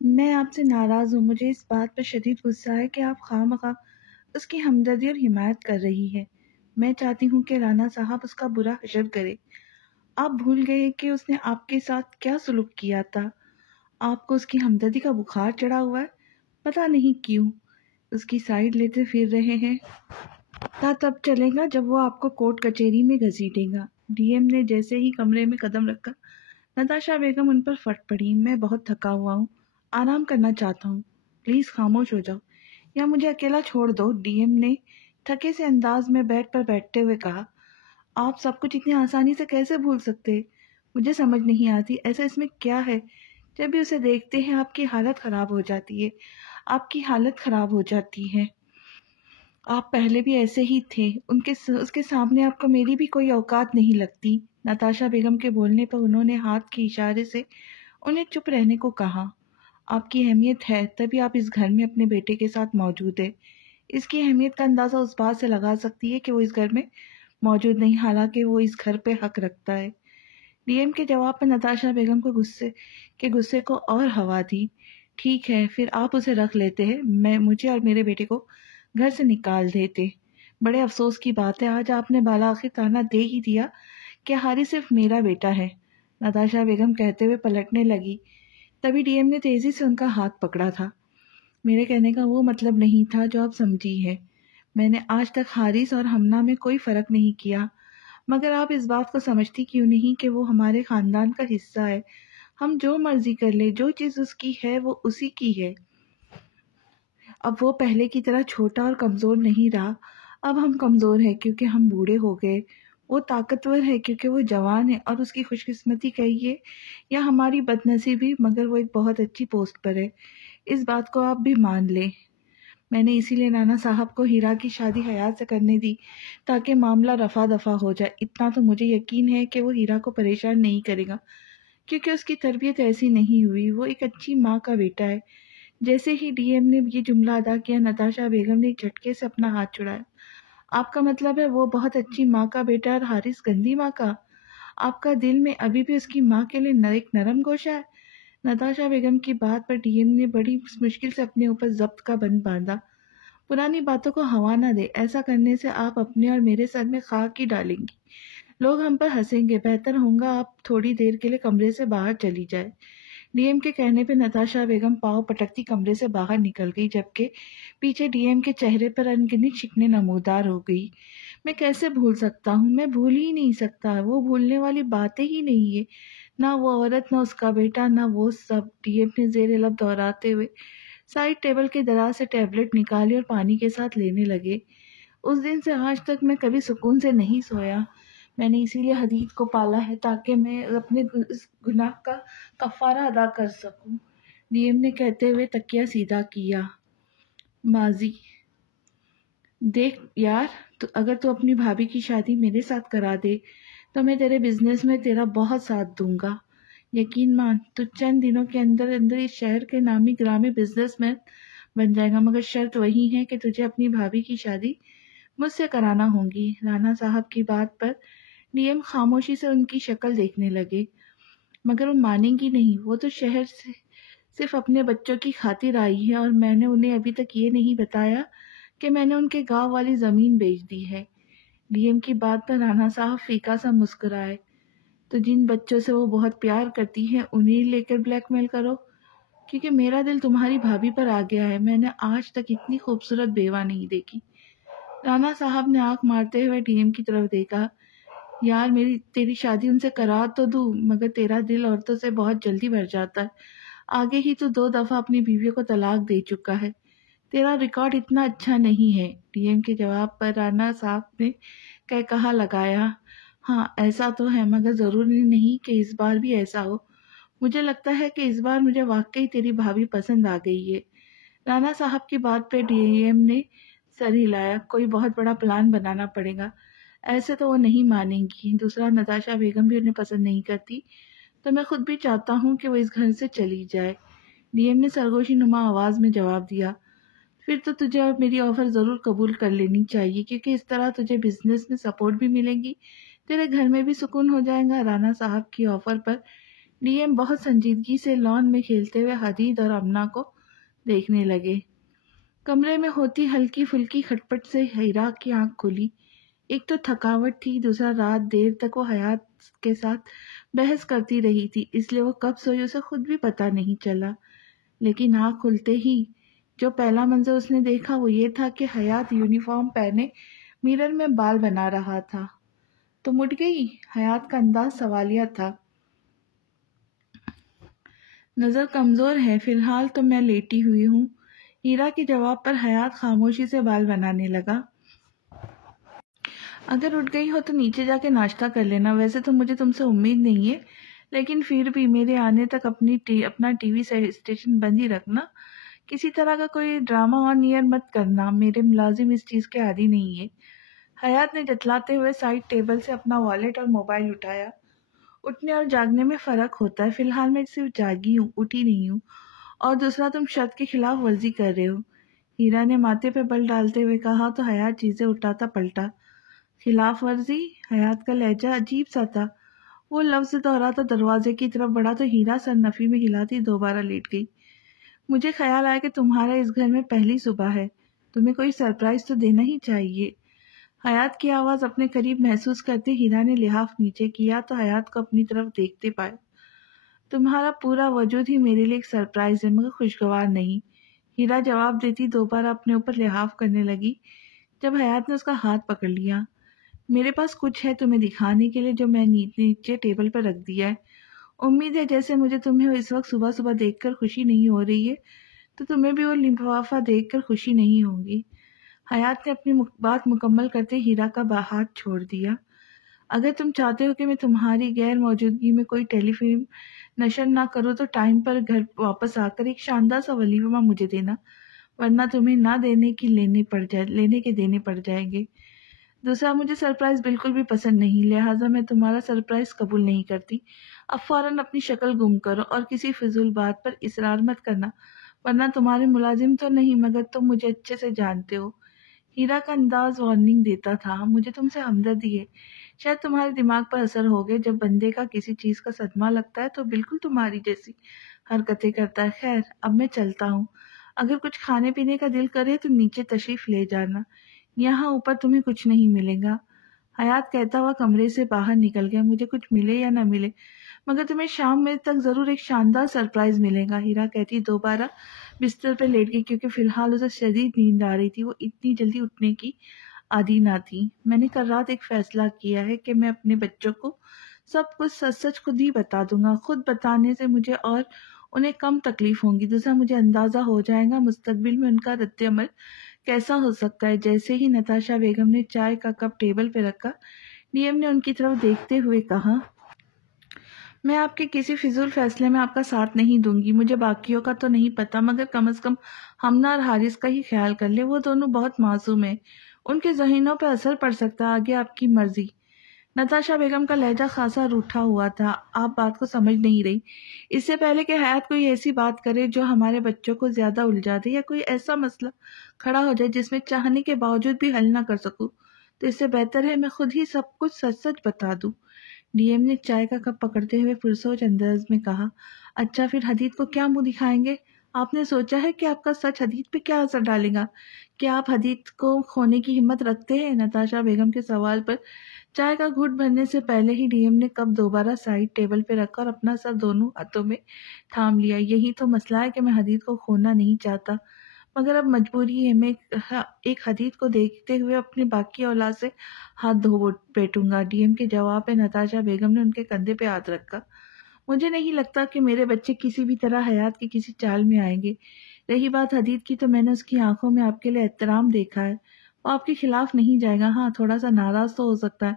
میں آپ سے ناراض ہوں۔ مجھے اس بات پر شدید غصہ ہے کہ آپ خواہ مخواہ اس کی ہمدردی اور حمایت کر رہی ہے۔ میں چاہتی ہوں کہ رانا صاحب اس کا برا حشر کرے۔ آپ بھول گئے ہیں کہ اس نے آپ کے ساتھ کیا سلوک کیا تھا۔ آپ کو اس کی ہمدردی کا بخار چڑھا ہوا ہے، پتہ نہیں کیوں۔ اس کی سائیڈ لیتے پھر رہے ہیں۔ تب چلے گا جب وہ آپ کو کورٹ کچہری میں گھسیٹے گا۔ ڈی ایم نے جیسے ہی کمرے میں قدم رکھا، نتاشا بیگم ان پر پھٹ پڑی۔ میں بہت تھکا ہوا ہوں، آرام کرنا چاہتا ہوں، پلیز خاموش ہو جاؤ یا مجھے اکیلا چھوڑ دو۔ ڈی ایم نے تھکے سے انداز میں بیڈ پر بیٹھتے ہوئے کہا، آپ سب کچھ اتنی آسانی سے کیسے بھول سکتے؟ مجھے سمجھ نہیں آتی ایسا اس میں کیا ہے؟ جب بھی اسے دیکھتے ہیں آپ کی حالت خراب ہو جاتی ہے، آپ کی حالت خراب ہو جاتی ہے۔ آپ پہلے بھی ایسے ہی تھے، اس کے سامنے آپ کو میری بھی کوئی اوقات نہیں لگتی۔ نتاشا بیگم کے بولنے پر انہوں نے ہاتھ کے اشارے سے انہیں چپ رہنے کو کہا۔ آپ کی اہمیت ہے تبھی آپ اس گھر میں اپنے بیٹے کے ساتھ موجود ہے۔ اس کی اہمیت کا اندازہ اس بات سے لگا سکتی ہے کہ وہ اس گھر میں موجود نہیں، حالانکہ وہ اس گھر پہ حق رکھتا ہے۔ ڈی ایم کے جواب پر نتاشا بیگم کو غصے کو اور ہوا دی۔ ٹھیک ہے، پھر آپ اسے رکھ لیتے ہیں، مجھے اور میرے بیٹے کو گھر سے نکال دیتے۔ بڑے افسوس کی بات ہے، آج آپ نے بالآخر تانا دے ہی دیا کہ حارث صرف میرا بیٹا ہے، نتاشا بیگم کہتے ہوئے پلٹنے لگی۔ تبھی ڈی ایم نے تیزی سے ان کا ہاتھ پکڑا تھا۔ میرے کہنے کا وہ مطلب نہیں تھا جو آپ سمجھی ہے۔ میں نے آج تک حارث اور ہمنا میں کوئی فرق نہیں کیا، مگر آپ اس بات کو سمجھتی کیوں نہیں کہ وہ ہمارے خاندان کا حصہ ہے؟ ہم جو مرضی کر لیں، جو چیز اس کی ہے وہ اسی کی ہے۔ اب وہ پہلے کی طرح چھوٹا اور کمزور نہیں رہا۔ اب ہم کمزور ہیں کیونکہ ہم بوڑھے ہو گئے، وہ طاقتور ہے کیونکہ وہ جوان ہے، اور اس کی خوش قسمتی کہیے یا ہماری بد نصیبی، مگر وہ ایک بہت اچھی پوسٹ پر ہے۔ اس بات کو آپ بھی مان لیں۔ میں نے اسی لیے رانا صاحب کو ہیرا کی شادی حیات سے کرنے دی تاکہ معاملہ رفع دفع ہو جائے۔ اتنا تو مجھے یقین ہے کہ وہ ہیرا کو پریشان نہیں کرے گا، کیونکہ اس کی تربیت ایسی نہیں ہوئی۔ وہ ایک اچھی ماں کا بیٹا ہے۔ جیسے ہی ڈی ایم نے یہ جملہ ادا کیا، نتاشا بیگم نے ایک جھٹکے سے اپنا ہاتھ چھڑایا۔ آپ کا مطلب ہے وہ بہت اچھی ماں کا بیٹا اور حارث گندی ماں کا؟ آپ کا دل میں ابھی بھی اس کی ماں کے لیے ایک نرم گوشہ ہے؟ نتاشا بیگم کی بات پر ڈی ایم نے بڑی مشکل سے اپنے اوپر ضبط کا بند باندھا۔ پرانی باتوں کو ہوا نہ دے، ایسا کرنے سے آپ اپنے اور میرے سر میں خاک ہی ڈالیں گی۔ لوگ ہم پر ہنسیں گے، بہتر ہوگا آپ تھوڑی دیر کے لیے کمرے سے باہر چلی جائے۔ ڈی ایم کے کہنے پہ نتاشا بیگم پاؤں پٹکتی کمرے سے باہر نکل گئی، جبکہ پیچھے ڈی ایم کے چہرے پر انگنت شکنیں نمودار ہو گئی۔ میں کیسے بھول سکتا ہوں؟ میں بھول ہی نہیں سکتا، وہ بھولنے والی باتیں ہی نہیں ہے، نہ وہ عورت، نہ اس کا بیٹا، نہ وہ سب۔ ڈی ایم نے زیر لب دہراتے ہوئے سائڈ ٹیبل کے دراز سے ٹیبلٹ نکالی اور پانی کے ساتھ لینے لگے۔ اس دن سے آج تک میں کبھی سکون سے نہیں سویا۔ میں نے اسی لیے حدید کو پالا ہے تاکہ میں اپنے اس گناہ کا کفارہ ادا کر سکوں۔ ڈی ایم نے کہتے ہوئے تکیہ سیدھا کیا۔ ماضی، دیکھ یار، اگر تو اپنی بھابھی کی شادی میرے ساتھ کرا دے تو میں تیرے بزنس میں تیرا بہت ساتھ دوں گا۔ یقین مان، تو چند دنوں کے اندر اندر اس شہر کے نامی گرامی بزنس مین بن جائے گا، مگر شرط وہی ہے کہ تجھے اپنی بھابھی کی شادی مجھ سے کرانا ہوگی۔ رانا صاحب کی بات پر ڈی ایم خاموشی سے ان کی شکل دیکھنے لگے، مگر وہ مانیں گی نہیں۔ وہ تو شہر سے صرف اپنے بچوں کی خاطر آئی ہے، اور میں نے انہیں ابھی تک یہ نہیں بتایا کہ میں نے ان کے گاؤں والی زمین بیچ دی ہے۔ ڈی ایم کی بات پر رانا صاحب فیکا سا مسکرائے۔ تو جن بچوں سے وہ بہت پیار کرتی ہے انہیں لے کر بلیک میل کرو، کیونکہ میرا دل تمہاری بھابھی پر آ گیا ہے۔ میں نے آج تک اتنی خوبصورت بیوہ نہیں دیکھی۔ رانا صاحب نے آنکھ مارتے ہوئے ڈی ایم کی طرف دیکھا۔ یار، تیری شادی ان سے کرا تو دوں، مگر تیرا دل عورتوں سے بہت جلدی بھر جاتا ہے۔ آگے ہی تو 2 دفعہ اپنی بیوی کو طلاق دے چکا ہے، تیرا ریکارڈ اتنا اچھا نہیں ہے۔ ڈی ایم کے جواب پر رانا صاحب نے کہا لگایا، ہاں ایسا تو ہے، مگر ضروری نہیں کہ اس بار بھی ایسا ہو۔ مجھے لگتا ہے کہ اس بار مجھے واقعی تیری بھابھی پسند آ گئی ہے۔ رانا صاحب کی بات پہ ڈی ایم نے سر ہلایا۔ کوئی بہت بڑا پلان بنانا پڑے گا، ایسے تو وہ نہیں مانیں گی۔ دوسرا، نتاشا بیگم بھی انہیں پسند نہیں کرتی، تو میں خود بھی چاہتا ہوں کہ وہ اس گھر سے چلی جائے۔ ڈی ایم نے سرگوشی نما آواز میں جواب دیا، پھر تو تجھے میری آفر ضرور قبول کر لینی چاہیے، کیونکہ اس طرح تجھے بزنس میں سپورٹ بھی ملے گی، تیرے گھر میں بھی سکون ہو جائے گا۔ رانا صاحب کی آفر پر ڈی ایم بہت سنجیدگی سے لان میں کھیلتے ہوئے حدید اور امنا کو دیکھنے لگے۔ کمرے میں ہوتی ہلکی پھلکی کھٹپٹ سے ہیرا کی آنکھ کھلی۔ ایک تو تھکاوٹ تھی، دوسرا رات دیر تک وہ حیات کے ساتھ بحث کرتی رہی تھی، اس لیے وہ کب سوئی اسے خود بھی پتا نہیں چلا۔ لیکن آنکھ کھلتے ہی جو پہلا منظر اس نے دیکھا وہ یہ تھا کہ حیات یونیفارم پہنے میرر میں بال بنا رہا تھا۔ تم اٹھ گئی؟ حیات کا انداز سوالیہ تھا۔ نظر کمزور ہے، فی الحال تو میں لیٹی ہوئی ہوں۔ ہیرا کے جواب پر حیات خاموشی سے بال بنانے لگا۔ اگر اٹھ گئی ہو تو نیچے جا کے ناشتہ کر لینا، ویسے تو مجھے تم سے امید نہیں ہے، لیکن پھر بھی میرے آنے تک اپنا ٹی وی اسٹیشن بند ہی رکھنا، کسی طرح کا کوئی ڈرامہ آن ایئر مت کرنا، میرے ملازم اس چیز کے عادی نہیں ہے۔ حیات نے جتلاتے ہوئے سائڈ ٹیبل سے اپنا والیٹ اور موبائل اٹھایا۔ اٹھنے اور جاگنے میں فرق ہوتا ہے، فی الحال میں صرف جاگی ہوں، اٹھی نہیں ہوں، اور دوسرا تم شرط کی خلاف ورزی کر رہے ہو۔ ہیرا نے ماتھے پہ بل ڈالتے ہوئے کہا تو حیات چیزیں اٹھاتا پلٹا۔ خلاف ورزی؟ حیات کا لہجہ عجیب سا تھا، وہ لفظ دہراتا دروازے کی طرف بڑھا تو ہیرا سر نفی میں ہلاتی دوبارہ لیٹ گئی۔ مجھے خیال آیا کہ تمہارا اس گھر میں پہلی صبح ہے، تمہیں کوئی سرپرائز تو دینا ہی چاہیے۔ حیات کی آواز اپنے قریب محسوس کرتے ہیرا نے لحاف نیچے کیا تو حیات کو اپنی طرف دیکھتے پایا۔ تمہارا پورا وجود ہی میرے لیے ایک سرپرائز ہے، مگر خوشگوار نہیں، ہیرا جواب دیتی دوبارہ اپنے اوپر لحاف کرنے لگی جب حیات نے اس کا ہاتھ پکڑ لیا۔ میرے پاس کچھ ہے تمہیں دکھانے کے لیے جو میں نیچے ٹیبل پر رکھ دیا ہے۔ امید ہے جیسے مجھے تمہیں اس وقت صبح صبح دیکھ کر خوشی نہیں ہو رہی ہے تو تمہیں بھی وہ لفافہ دیکھ کر خوشی نہیں ہوگی۔ حیات نے اپنی بات مکمل کرتے ہیرا کا ہاتھ چھوڑ دیا۔ اگر تم چاہتے ہو کہ میں تمہاری غیر موجودگی میں کوئی ٹیلی فلم نشر نہ کروں تو ٹائم پر گھر واپس آ کر ایک شاندار سا ولیمہ مجھے دینا، ورنہ تمہیں نہ دینے کے دینے پڑ جائیں گے۔ دوسرا، مجھے سرپرائز بالکل بھی پسند نہیں، لہٰذا میں تمہارا سرپرائز قبول نہیں کرتی۔ اب فوراً اپنی شکل گم کرو اور کسی فضول بات پر اصرار مت کرنا، ورنہ تمہارے ملازم تو نہیں مگر تم مجھے اچھے سے جانتے ہو۔ ہیرا کا انداز وارننگ دیتا تھا۔ مجھے تم سے ہمدردی ہے، شاید تمہارے دماغ پر اثر ہو گیا، جب بندے کا کسی چیز کا صدمہ لگتا ہے تو بالکل تمہاری جیسی حرکتیں کرتا ہے۔ خیر اب میں چلتا ہوں، اگر کچھ کھانے پینے کا دل کرے تو نیچے تشریف لے جانا، یہاں اوپر تمہیں کچھ نہیں ملے گا۔ حیات کہتا ہوا کمرے سے باہر نکل گیا۔ مجھے کچھ ملے یا نہ ملے مگر تمہیں شام میں تک ضرور ایک شاندار سرپرائز ملے گا، ہیرا کہتی دوبارہ بستر پہ لیٹ گئی کیونکہ فی الحال اسے شدید نیند آ رہی تھی، وہ اتنی جلدی اٹھنے کی عادی نہ تھی۔ میں نے کل رات ایک فیصلہ کیا ہے کہ میں اپنے بچوں کو سب کچھ سچ سچ خود ہی بتا دوں گا، خود بتانے سے مجھے اور انہیں کم تکلیف ہوں گی، دوسرا مجھے اندازہ ہو جائے گا مستقبل میں ان کا رد عمل کیسا ہو سکتا ہے۔ جیسے ہی نتاشا بیگم نے چائے کا کپ ٹیبل پہ رکھا، ڈی ایم نے ان کی طرف دیکھتے ہوئے کہا، میں آپ کے کسی فضول فیصلے میں آپ کا ساتھ نہیں دوں گی، مجھے باقیوں کا تو نہیں پتا مگر کم از کم ہمنا اور حارث کا ہی خیال کر لے، وہ دونوں بہت معصوم ہیں، ان کے ذہنوں پہ اثر پڑ سکتا ہے، آگے آپ کی مرضی۔ نتاشا بیگم کا لہجہ خاصا روٹھا ہوا تھا۔ آپ بات کو سمجھ نہیں رہی، اس سے پہلے کہ حیات کوئی ایسی بات کرے جو ہمارے بچوں کو زیادہ الجھا دے یا کوئی ایسا مسئلہ کھڑا ہو جائے جس میں چاہنے کے باوجود بھی حل نہ کر سکوں، تو اس سے بہتر ہے میں خود ہی سب کچھ سچ سچ بتا دوں۔ ڈی ایم نے چائے کا کپ پکڑتے ہوئے پرسوچ انداز میں کہا، اچھا پھر حدید کو کیا منہ دکھائیں گے؟ آپ نے سوچا ہے کہ آپ کا سچ حدید پہ کیا اثر ڈالے گا؟ کیا آپ حدید کو کھونے کی ہمت رکھتے ہیں؟ نتاشا بیگم کے سوال پر چائے کا گھونٹ بھرنے سے پہلے ہی ڈی ایم نے کپ دوبارہ سائڈ ٹیبل پہ رکھا اور اپنا سر دونوں ہاتھوں میں تھام لیا۔ یہی تو مسئلہ ہے کہ میں حدید کو کھونا نہیں چاہتا مگر اب مجبوری ہے، میں ایک حدید کو دیکھتے ہوئے اپنی باقی اولاد سے ہاتھ دھو بیٹھوں گا۔ ڈی ایم کے جواب پہ نتاشا بیگم نے ان کے کندھے پہ ہاتھ رکھا۔ مجھے نہیں لگتا کہ میرے بچے کسی بھی طرح حیات کی کسی چال میں آئیں گے۔ رہی بات حدید کی تو میں نے اس کی آنکھوں میں آپ کے لیے احترام دیکھا ہے، وہ آپ کے خلاف نہیں جائے گا، ہاں تھوڑا سا ناراض تو ہو سکتا ہے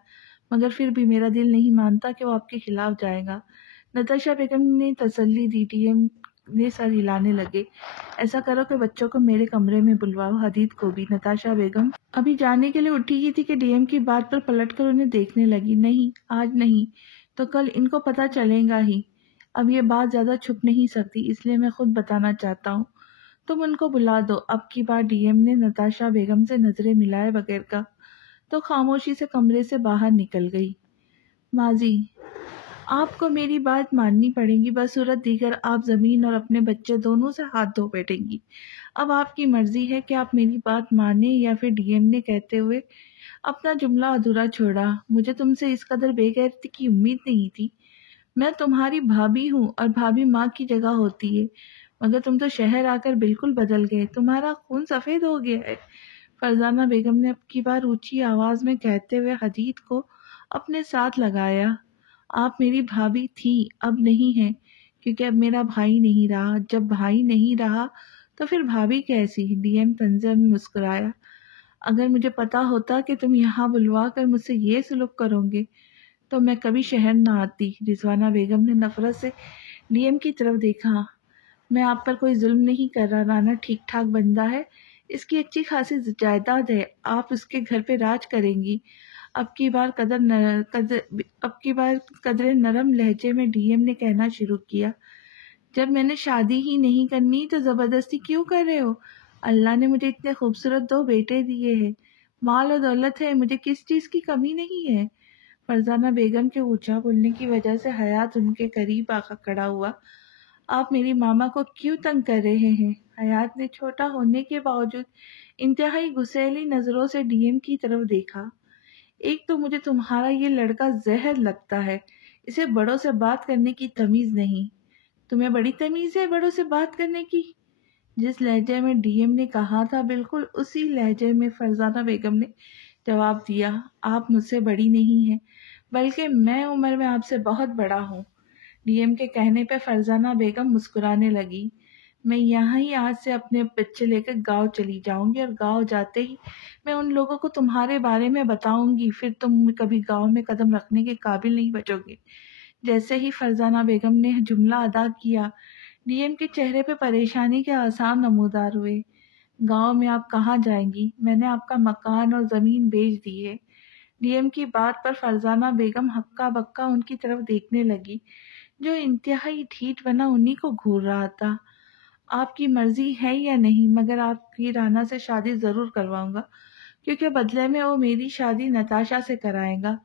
مگر پھر بھی میرا دل نہیں مانتا کہ وہ آپ کے خلاف جائے گا۔ نتاشا بیگم نے تسلی دی۔ ڈی ایم نے سر ہلانے لگے، ایسا کرو کہ بچوں کو میرے کمرے میں بلواؤ، حدید کو بھی۔ نتاشا بیگم ابھی جانے کے لیے اٹھی ہی تھی کہ ڈی ایم کی بات پر پلٹ کر انہیں دیکھنے لگی، نہیں آج نہیں تو کل ان کو پتہ چلے گا ہی، اب یہ بات زیادہ چھپ نہیں سکتی، اس لیے میں خود بتانا چاہتا ہوں، تم ان کو بلا دو۔ اب کی بار ڈی ایم نے نتاشا بیگم سے نظریں ملائے بغیر کا تو خاموشی سے کمرے سے باہر نکل گئی۔ ماضی آپ کو میری بات ماننی پڑے گی، بصورت دیگر آپ زمین اور اپنے بچے دونوں سے ہاتھ دھو بیٹھیں گی۔ اب آپ کی مرضی ہے کہ آپ میری بات مانیں یا پھر ڈی ایم نے کہتے ہوئے اپنا جملہ ادھورا چھوڑا۔ مجھے تم سے اس قدر بے غیرتی کی امید نہیں تھی۔ میں تمہاری بھابھی ہوں اور بھابھی ماں کی جگہ ہوتی ہے، مگر تم تو شہر آ کر بالکل بدل گئے، تمہارا خون سفید ہو گیا ہے۔ فرزانہ بیگم نے اب کی بار اونچی آواز میں کہتے ہوئے حدید کو اپنے ساتھ لگایا۔ آپ میری بھابھی تھی، اب نہیں ہے، کیونکہ اب میرا بھائی نہیں رہا۔ جب بھائی نہیں رہا تو پھر بھابھی کیسی؟ ڈی ایم طنزاً مسکرایا۔ اگر مجھے پتا ہوتا کہ تم یہاں بلوا کر مجھ سے یہ سلوک کرو گے تو میں کبھی شہر نہ آتی۔ رضوانہ بیگم نے نفرت سے ڈی ایم کی طرف دیکھا۔ میں آپ پر کوئی ظلم نہیں کر رہا، رانا ٹھیک ٹھاک بندہ ہے، اس کی اچھی خاصی جائیداد ہے، آپ اس کے گھر پہ راج کریں گی۔ اب کی بار قدر نرم لہجے میں ڈی ایم نے کہنا شروع کیا۔ جب میں نے شادی ہی نہیں کرنی تو زبردستی کیوں کر رہے ہو؟ اللہ نے مجھے اتنے خوبصورت 2 بیٹے دیے ہیں، مال و دولت ہے، مجھے کس چیز کی کمی نہیں ہے۔ فرزانہ بیگم کے اونچا بولنے کی وجہ سے حیات ان کے قریب آ کھڑا ہوا۔ آپ میری ماما کو کیوں تنگ کر رہے ہیں؟ حیات نے چھوٹا ہونے کے باوجود انتہائی غصیلی نظروں سے ڈی ایم کی طرف دیکھا۔ ایک تو مجھے تمہارا یہ لڑکا زہر لگتا ہے، اسے بڑوں سے بات کرنے کی تمیز نہیں۔ تمہیں بڑی تمیز ہے بڑوں سے بات کرنے کی؟ جس لہجے میں ڈی ایم نے کہا تھا بالکل اسی لہجے میں فرزانہ بیگم نے جواب دیا۔ آپ مجھ سے بڑی نہیں ہیں، بلکہ میں عمر میں آپ سے بہت بڑا ہوں۔ ڈی ایم کے کہنے پہ فرزانہ بیگم مسکرانے لگی۔ میں یہاں ہی آج سے اپنے بچے لے کر گاؤں چلی جاؤں گی، اور گاؤں جاتے ہی میں ان لوگوں کو تمہارے بارے میں بتاؤں گی، پھر تم کبھی گاؤں میں قدم رکھنے کے قابل نہیں بچو گے۔ جیسے ہی فرزانہ بیگم نے جملہ ادا کیا، ڈی ایم کے چہرے پہ پریشانی کے آثار نمودار ہوئے۔ گاؤں میں آپ کہاں جائیں گی؟ میں نے آپ کا مکان اور زمین بیچ دی ہے۔ ڈی ایم کی بات پر فرزانہ بیگم ہکا بکا ان کی طرف دیکھنے لگی، جو انتہائی ڈھیٹ بنا انہی کو گھور رہا تھا۔ آپ کی مرضی ہے یا نہیں، مگر آپ کی رانا سے شادی ضرور کرواؤں گا، کیونکہ بدلے میں وہ میری شادی نتاشا سے کرائے گا،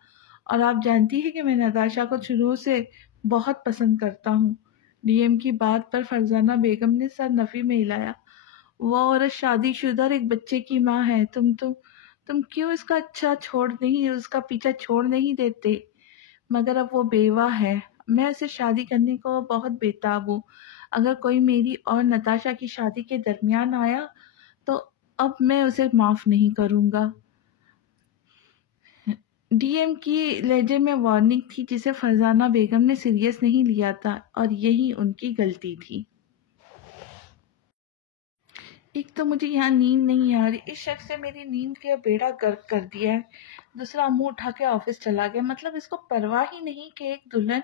اور آپ جانتی ہیں کہ میں نتاشا کو شروع سے بہت پسند کرتا ہوں۔ ڈی ایم کی بات پر فرزانہ بیگم نے سر نفی میں ہلایا۔ وہ عورت شادی شدہ اور ایک بچے کی ماں ہے، تم کیوں اس کا پیچھا چھوڑ نہیں دیتے؟ مگر اب وہ بیوہ ہے، میں اسے شادی کرنے کو بہت بےتاب ہوں۔ اگر کوئی میری اور نتاشا کی شادی کے درمیان آیا تو اب میں اسے معاف نہیں کروں گا۔ ڈی ایم کی لہجے میں وارننگ تھی جسے فرزانہ بیگم نے سیریس نہیں لیا تھا، اور یہی ان کی غلطی تھی۔ ایک تو مجھے یہاں نیند نہیں آ رہی، اس شخص سے میری نیند کا بیڑا غرق کر دیا ہے۔ دوسرا منہ اٹھا کے آفس چلا گیا، مطلب اس کو پرواہ ہی نہیں کہ ایک دلہن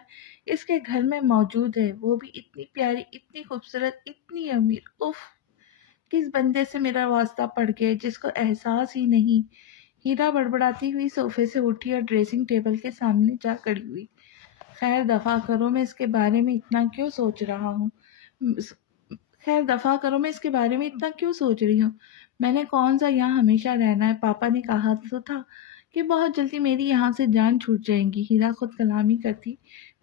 اس کے گھر میں موجود ہے، وہ بھی اتنی پیاری، اتنی خوبصورت، اتنی امیر۔ اف، کس بندے سے میرا واسطہ پڑ گیا جس کو احساس ہی نہیں۔ ہیرا بڑبڑاتی ہوئی صوفے سے اٹھی اور ڈریسنگ ٹیبل کے سامنے جا کھڑی ہوئی۔ خیر دفعہ کرو، میں اس کے بارے میں اتنا کیوں سوچ رہا ہوں؟ میں نے کون سا یہاں ہمیشہ رہنا ہے؟ پاپا نے کہا تو تھا کہ بہت جلدی میری یہاں سے جان چھوٹ جائیں گی۔ ہیرا خود کلامی کرتی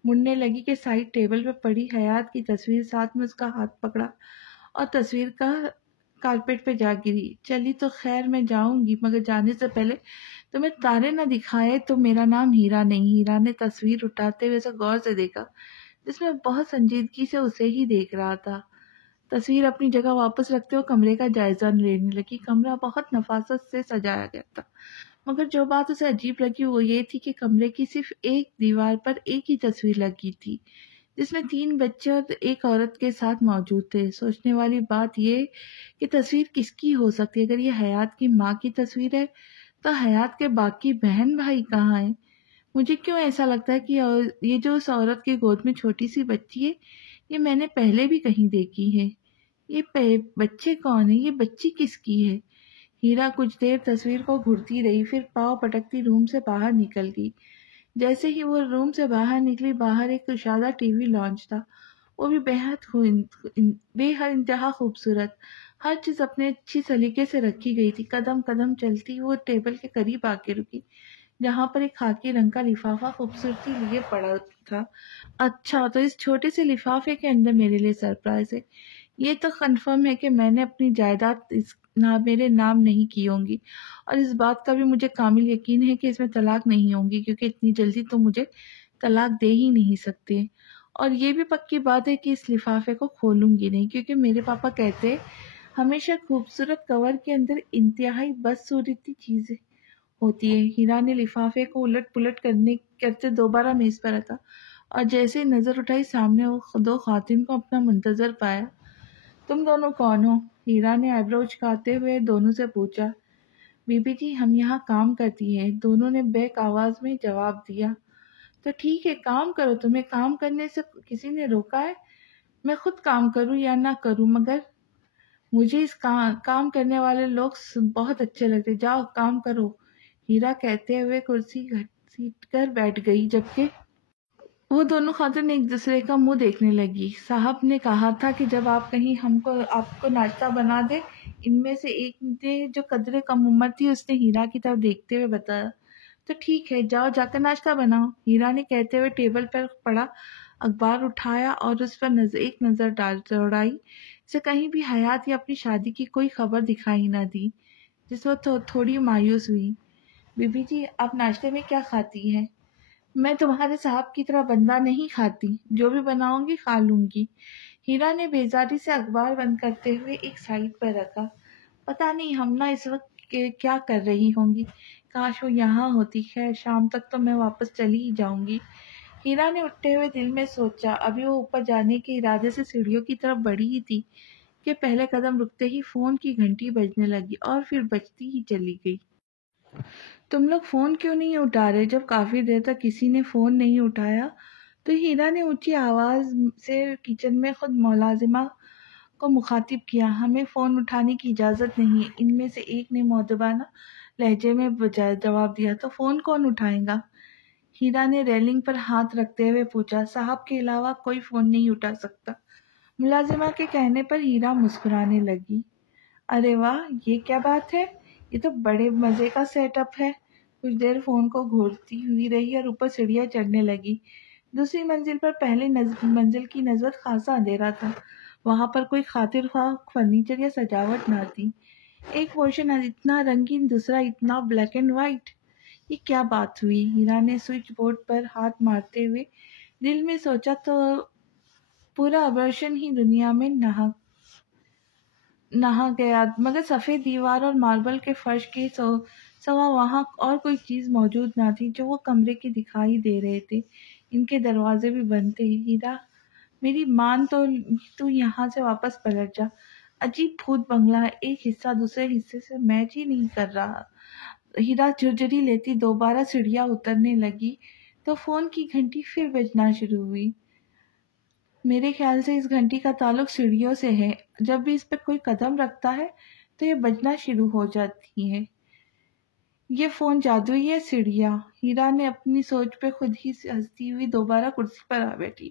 مڑنے لگی کہ سائڈ ٹیبل پہ پڑی حیات کی تصویر، ساتھ میں اس کا ہاتھ پکڑا اور تصویر کا کارپیٹ پہ جا گری۔ چلی تو خیر میں جاؤں گی، مگر جانے سے پہلے تمہیں تارے نہ دکھائے تو میرا نام ہیرا نہیں۔ ہیرا نے تصویر اٹھاتے ہوئے اسے غور سے دیکھا، جس میں بہت سنجیدگی سے اسے ہی دیکھ رہا تھا۔ تصویر اپنی جگہ واپس رکھتے ہوئے کمرے کا جائزہ لینے لگی۔ کمرہ بہت نفاست سے سجایا گیا تھا، مگر جو بات اسے عجیب لگی وہ یہ تھی کہ کمرے کی صرف ایک دیوار پر ایک ہی تصویر لگی تھی، جس میں 3 بچے اور ایک عورت کے ساتھ موجود تھے۔ سوچنے والی بات یہ کہ تصویر کس کی ہو سکتی ہے؟ اگر یہ حیات کی ماں کی تصویر ہے تو حیات کے باقی بہن بھائی کہاں ہیں؟ مجھے کیوں ایسا لگتا ہے کہ یہ جو اس عورت کی گود میں چھوٹی سی بچی ہے، یہ میں نے پہلے بھی کہیں دیکھی ہے۔ یہ بچے کون ہیں؟ یہ بچی کس کی ہے؟ ہیرا کچھ دیر تصویر کو گھرتی رہی، پھر پاؤں پٹکتی روم سے باہر نکل گئی۔ جیسے ہی وہ روم سے باہر نکلی، باہر ایک کشادہ ٹی وی لانچ تھا، وہ بھی بے حد انتہا خوبصورت۔ ہر چیز اپنے اچھی سلیقے سے رکھی گئی تھی۔ قدم قدم چلتی وہ ٹیبل کے قریب آ کے رکی، جہاں پر ایک خاکی رنگ کا لفافہ خوبصورتی لیے پڑا تھا۔ اچھا، تو اس چھوٹے سے لفافے کے اندر میرے لیے سرپرائز ہے۔ یہ تو کنفرم ہے کہ میں نے اپنی جائیداد میرے نام نہیں کی ہوں گی، اور اس بات کا بھی مجھے کامل یقین ہے کہ اس میں طلاق نہیں ہوں گی، کیونکہ اتنی جلدی تو مجھے طلاق دے ہی نہیں سکتے۔ اور یہ بھی پکی بات ہے کہ اس لفافے کو کھولوں گی نہیں، کیونکہ میرے پاپا کہتے ہمیشہ خوبصورت کور کے اندر انتہائی بدصورتی چیزیں ہوتی ہے۔ ہیرا نے لفافے کو الٹ پلٹ کرتے دوبارہ میز پر رکھا، اور جیسے ہی نظر اٹھائی سامنے وہ دو خواتین کو اپنا منتظر پایا۔ تم دونوں کون ہو؟ ہیرا نے آئیبرو اچکاتے ہوئے دونوں سے پوچھا۔ بی بی جی، ہم یہاں کام کرتی ہیں، دونوں نے بیک آواز میں جواب دیا۔ تو ٹھیک ہے، کام کرو، تمہیں کام کرنے سے کسی نے روکا ہے؟ میں خود کام کروں یا نہ کروں، مگر مجھے اس کام کرنے والے لوگ بہت اچھے لگتے۔ جاؤ کام کرو، ہیرا کہتے ہوئے کرسی گھسیٹ کر بیٹھ گئی، جبکہ وہ دونوں خاتون ایک دوسرے کا منہ دیکھنے لگی۔ صاحب نے کہا تھا کہ جب آپ کہیں آپ کو ناشتہ بنا دے۔ ان میں سے ایک نے، جو قدرے کم عمر تھی، اس نے ہیرا کی طرف دیکھتے ہوئے بتایا۔ تو ٹھیک ہے، جاؤ جا کر ناشتہ بناؤ، ہیرا نے کہتے ہوئے ٹیبل پر پڑا اخبار اٹھایا اور اس پر ایک نظر دوڑائی۔ اسے کہیں بھی حیات یا اپنی شادی کی کوئی خبر دکھائی نہ دی، جس وہ تھوڑی مایوس ہوئی۔ بی بی جی، آپ ناشتے میں کیا کھاتی ہیں؟ میں تمہارے صاحب کی طرح بندہ نہیں کھاتی، جو بھی بناؤں گی کھا لوں گی۔ ہیرا نے بیزاری سے اخبار بند کرتے ہوئے ایک سائڈ پر رکھا۔ پتہ نہیں ہم نہ اس وقت کیا کر رہی ہوں گی، کاش وہ یہاں ہوتی۔ خیر، شام تک تو میں واپس چلی ہی جاؤں گی، ہیرا نے اٹھتے ہوئے دل میں سوچا۔ ابھی وہ اوپر جانے کے ارادے سے سیڑھیوں کی طرف بڑھی ہی تھی کہ پہلے قدم رکتے ہی فون کی گھنٹی بجنے لگی، اور پھر بجتی ہی چلی گئی۔ تم لوگ فون کیوں نہیں اٹھا رہے؟ جب کافی دیر تک کسی نے فون نہیں اٹھایا تو ہیرا نے اونچی آواز سے کچن میں خود ملازمہ کو مخاطب کیا۔ ہمیں فون اٹھانے کی اجازت نہیں ہے، ان میں سے ایک نے مؤدبانہ لہجے میں جواب دیا۔ تو فون کون اٹھائے گا؟ ہیرا نے ریلنگ پر ہاتھ رکھتے ہوئے پوچھا۔ صاحب کے علاوہ کوئی فون نہیں اٹھا سکتا۔ ملازمہ کے کہنے پر ہیرا مسکرانے لگی۔ ارے واہ، یہ کیا بات ہے؟ یہ تو بڑے مزے کا سیٹ اپ ہے۔ کچھ دیر فون کو گھورتی ہوئی رہی اور اوپر سیڑھیاں چڑھنے لگی۔ دوسری منزل پر پہلی منزل کی نسبت خاصا اندھیرا تھا، وہاں پر کوئی خاطر خواہ فرنیچر یا سجاوٹ نہ تھی۔ ایک پورشن اتنا رنگین، دوسرا اتنا بلیک اینڈ وائٹ۔ یہ کیا بات ہوئی؟ ہیرا نے سوئچ بورڈ پر ہاتھ مارتے ہوئے دل میں سوچا تو پورا ابرشن ہی دنیا میں نہا گیا، مگر سفید دیوار اور ماربل کے فرش کے سوا وہاں اور کوئی چیز موجود نہ تھی جو وہ کمرے کے دکھائی دے رہے تھے۔ ان کے دروازے بھی بند تھے۔ ہیرا، میری مان تو یہاں سے واپس پلٹ جا۔ عجیب بھوت بنگلہ ہے، ایک حصہ دوسرے حصے سے میچ ہی نہیں کر رہا۔ ہیرا جھرجھری لیتی دوبارہ سیڑھیاں اترنے لگی تو فون کی گھنٹی پھر بجنا شروع ہوئی۔ میرے خیال سے اس گھنٹی کا تعلق سیڑھیوں سے ہے، جب بھی اس پر کوئی قدم رکھتا ہے تو یہ بجنا شروع ہو جاتی ہے۔ یہ فون جادوئی ہے، سیڑھیاں؟ ہیرا نے اپنی سوچ پہ خود ہی ہنستی ہوئی دوبارہ کرسی پر آ بیٹھی،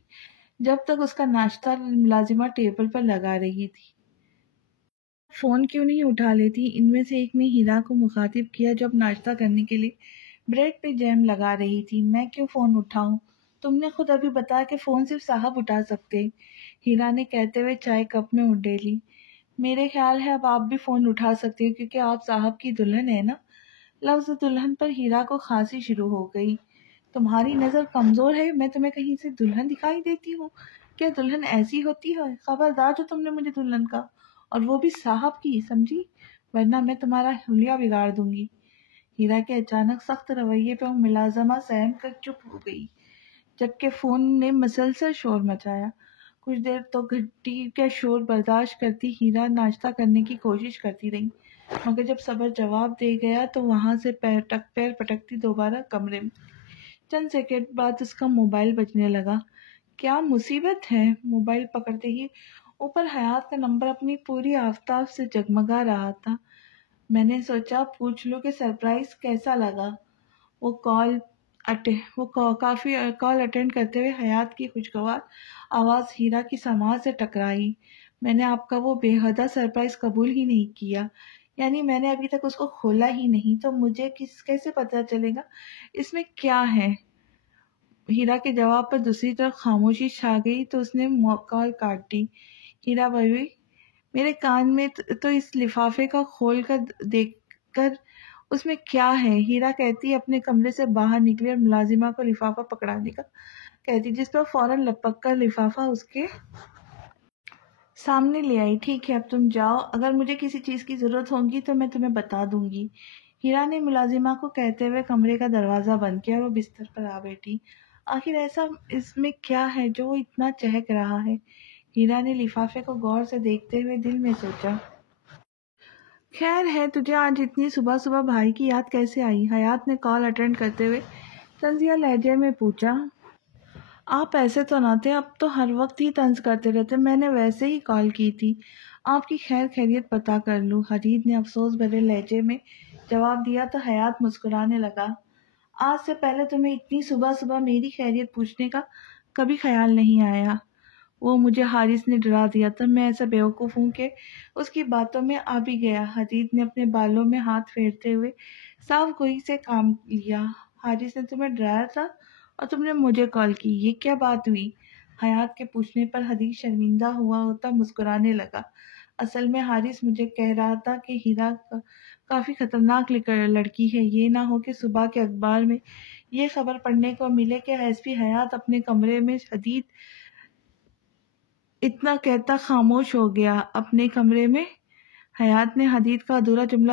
جب تک اس کا ناشتہ ملازمہ ٹیبل پر لگا رہی تھی۔ فون کیوں نہیں اٹھا لیتی؟ ان میں سے ایک نے ہیرا کو مخاطب کیا، جب ناشتہ کرنے کے لیے بریڈ پہ جیم لگا رہی تھی۔ میں کیوں فون اٹھاؤں؟ تم نے خود ابھی بتایا کہ فون صرف صاحب اٹھا سکتے، ہیرا نے کہتے ہوئے چائے کپ میں اڈیلی۔ میرے خیال ہے اب آپ بھی فون اٹھا سکتے ہو، کیونکہ آپ صاحب کی دلہن ہے نا۔ لفظ دلہن پر ہیرا کو کھانسی شروع ہو گئی۔ تمہاری نظر کمزور ہے، میں تمہیں کہیں سے دلہن دکھائی دیتی ہوں؟ کیا دلہن ایسی ہوتی ہے؟ خبردار جو تم نے مجھے دلہن کا، اور وہ بھی صاحب کی، سمجھی؟ ورنہ میں تمہارا حلیہ بگاڑ دوں گی۔ ہیرا کے اچانک سخت رویے پہ وہ ملازمہ سہم کر چپ ہو گئی، جبکہ فون نے مسلسل شور مچایا۔ کچھ دیر تو گھنٹی کا شور برداشت کرتی ہیرا ناشتہ کرنے کی کوشش کرتی رہی، مگر جب صبر جواب دے گیا تو وہاں سے پیر پٹکتی دوبارہ کمرے میں۔ چند سیکنڈ بعد اس کا موبائل بجنے لگا۔ کیا مصیبت ہے؟ موبائل پکڑتے ہی اوپر حیات کا نمبر اپنی پوری آفتاب سے جگمگا رہا تھا۔ میں نے سوچا پوچھ لوں کہ سرپرائز کیسا لگا۔ وہ کال اٹینڈ کرتے ہوئے حیات کی خوشگوار آواز ہیرا کی سماعت سے ٹکرائی۔ میں نے آپ کا وہ بے حدہ سرپرائز قبول ہی نہیں کیا، یعنی میں نے ابھی تک اس کو کھولا ہی نہیں، تو مجھے کیسے پتہ چلے گا اس میں کیا ہے؟ ہیرا کے جواب پر دوسری طرف خاموشی چھا گئی تو اس نے کال کاٹ دی۔ ہیرا بھائی میرے کان میں تو اس لفافے کا کھول کر دیکھ کر اس میں کیا ہے؟ ہیرا کہتی اپنے کمرے سے باہر نکلی اور ملازمہ کو لفافہ پکڑانے کا کہتی، جس پر فوراً لپک کر لفافہ اس کے سامنے لے آئی۔ ٹھیک ہے، اب تم جاؤ، اگر مجھے کسی چیز کی ضرورت ہوگی تو میں تمہیں بتا دوں گی۔ ہیرا نے ملازمہ کو کہتے ہوئے کمرے کا دروازہ بند کیا اور وہ بستر پر آ بیٹھی۔ آخر ایسا اس میں کیا ہے جو وہ اتنا چہک رہا ہے؟ ہیرا نے لفافے کو غور سے دیکھتے ہوئے دل میں سوچا۔ خیر ہے، تجھے آج اتنی صبح صبح بھائی کی یاد کیسے آئی؟ حیات نے کال اٹینڈ کرتے ہوئے طنزیہ لہجے میں پوچھا۔ آپ ایسے تو نہ تھے، اب تو ہر وقت ہی طنز کرتے رہتے، میں نے ویسے ہی کال کی تھی آپ کی خیر خیریت پتا کر لوں۔ حدید نے افسوس بھرے لہجے میں جواب دیا تو حیات مسکرانے لگا۔ آج سے پہلے تمہیں اتنی صبح صبح میری خیریت پوچھنے کا کبھی خیال نہیں آیا۔ وہ مجھے حارث نے ڈرا دیا تھا، میں ایسا بیوقوف ہوں کہ اس کی باتوں میں آ بھی گیا۔ حدید نے اپنے بالوں میں ہاتھ پھیرتے ہوئے صاف گوئی سے کام لیا۔ حارث نے تمہیں ڈرایا تھا اور تم نے مجھے کال کی، یہ کیا بات ہوئی؟ حیات کے پوچھنے پر حدید شرمندہ ہوا ہوتا مسکرانے لگا۔ اصل میں حارث مجھے کہہ رہا تھا کہ ہیرا کافی خطرناک لڑکی ہے، یہ نہ ہو کہ صبح کے اخبار میں یہ خبر پڑھنے کو ملے کہ ایس پی حیات اپنے کمرے میں۔ حدید اتنا کہتا خاموش ہو گیا۔ اپنے کمرے میں؟ حیات نے حدید کا ادھورا جملہ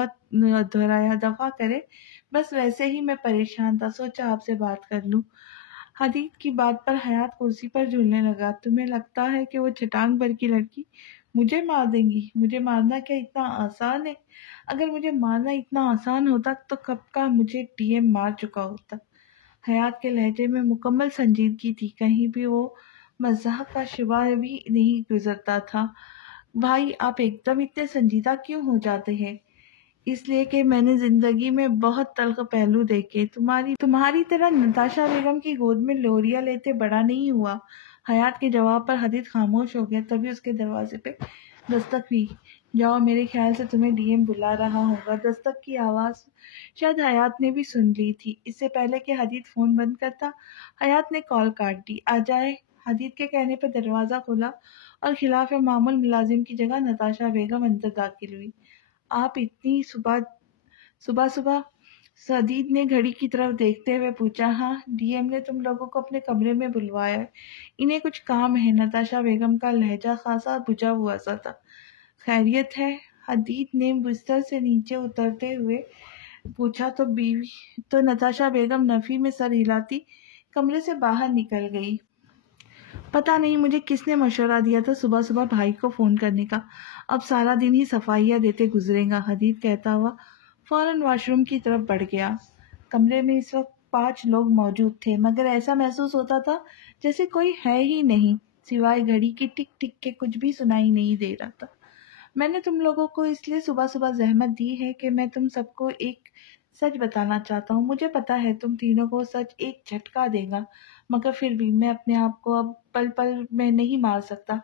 دہرایا۔ دفع کرے، بس ویسے ہی میں پریشان تھا، سوچا آپ سے بات کر لوں۔ حدید کی بات پر حیات کرسی پر جھولنے لگا۔ تمہیں لگتا ہے کہ وہ چھٹانگ بھر کی لڑکی مجھے مار دیں گی؟ مجھے مارنا کیا اتنا آسان ہے؟ اگر مجھے مارنا اتنا آسان ہوتا تو کب کا مجھے ڈی ایم مار چکا ہوتا۔ حیات کے لہجے میں مکمل سنجیدگی تھی، کہیں بھی وہ مزاح کا شبہ بھی نہیں گزرتا تھا۔ بھائی آپ ایک دم اتنے سنجیدہ کیوں ہو جاتے ہیں؟ اس لیے کہ میں نے زندگی میں بہت تلخ پہلو دیکھے، تمہاری طرح نتاشا بیگم کی گود میں لوریاں لیتے بڑا نہیں ہوا۔ حیات کے جواب پر حدید خاموش ہو گیا، تبھی اس کے دروازے پہ دستک ہوئی۔ جاؤ، میرے خیال سے تمہیں ڈی ایم بلا رہا ہوگا۔ دستک کی آواز شاید حیات نے بھی سن لی تھی۔ اس سے پہلے کہ حدید فون بند کرتا، حیات نے کال کاٹ دی۔ آ جائے، حدید کے کہنے پر دروازہ کھولا اور خلاف معمول ملازم کی جگہ نتاشا بیگم اندر داخل ہوئی۔ آپ اتنی صبح؟ حدید نے گھڑی کی طرف دیکھتے ہوئے پوچھا۔ ہاں، ڈی ایم نے تم لوگوں کو اپنے کمرے میں بلوایا ہے، انہیں کچھ کام ہے۔ نتاشا بیگم کا لہجہ خاصا بجھا ہوا سا تھا۔ خیریت ہے؟ حدید نے بستر سے نیچے اترتے ہوئے پوچھا تو نتاشا بیگم نفی میں سر ہلاتی کمرے سے باہر نکل گئی۔ پتہ نہیں مجھے کس نے مشورہ دیا تھا صبح صبح بھائی کو فون کرنے کا، اب سارا دن ہی صفائیاں دیتے گزرے گا، حدید کہتا ہوا فوراً واش روم کی طرف بڑھ گیا۔ کمرے میں اس وقت 5 لوگ موجود تھے، مگر ایسا محسوس ہوتا تھا جیسے کوئی ہے ہی نہیں، سوائے گھڑی کی ٹک ٹک کے کچھ بھی سنائی نہیں دے رہا تھا۔ میں نے تم لوگوں کو اس لیے صبح صبح زحمت دی ہے کہ میں تم سب کو ایک سچ بتانا چاہتا ہوں۔ مجھے پتا ہے تم تینوں کو سچ ایک جھٹکا دے گا، مگر پھر بھی میں اپنے آپ کو اب پل پل میں نہیں مار سکتا۔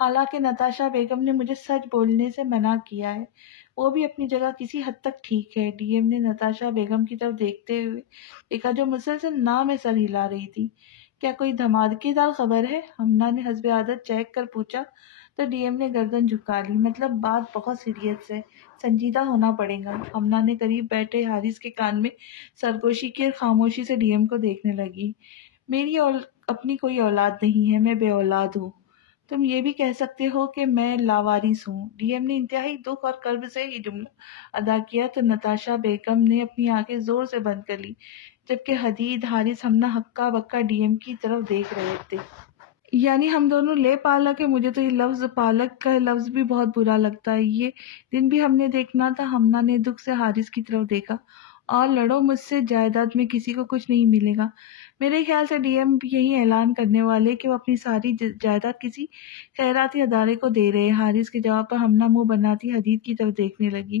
حالانکہ نتاشا بیگم نے مجھے سچ بولنے سے منع کیا ہے، وہ بھی اپنی جگہ کسی حد تک ٹھیک ہے۔ ڈی ایم نے نتاشا بیگم کی طرف دیکھتے ہوئے دیکھا، جو مسلسل نہ میں سر ہلا رہی تھی۔ کیا کوئی دھماکے دار خبر ہے؟ ہمنا نے حسب عادت چہک کر پوچھا تو ڈی ایم نے گردن جھکا لی۔ مطلب بات بہت سیریس ہے، سنجیدہ ہونا پڑے گا۔ ہمنا نے قریب بیٹھے حارث کے کان میں سرگوشی کی اور خاموشی سے ڈی ایم کو دیکھنے لگی۔ میری اپنی کوئی اولاد نہیں ہے، میں بے اولاد ہوں۔ تم یہ بھی کہہ سکتے ہو کہ میں لاوارث ہوں۔ ڈی ایم نے انتہائی دکھ اور کرب سے یہ جملہ ادا کیا تو نتاشا بیگم نے اپنی آنکھیں زور سے بند کر لی، جبکہ حدید، حارث، ہمنا ہکا بکا ڈی ایم کی طرف دیکھ رہے تھے۔ یعنی ہم دونوں لے پالک ہے؟ مجھے تو یہ لفظ پالک کا لفظ بھی بہت برا لگتا ہے، یہ دن بھی ہم نے دیکھنا تھا۔ ہمنا نے دکھ سے حارث کی طرف دیکھا۔ اور لڑو مجھ سے، جائیداد میں کسی کو کچھ نہیں ملے گا۔ میرے خیال سے ڈی ایم یہی اعلان کرنے والے کہ وہ اپنی ساری جائیداد کسی خیراتی ادارے کو دے رہے۔ حارث کے جواب پر ہمنا منہ بناتی حدید کی طرف دیکھنے لگی۔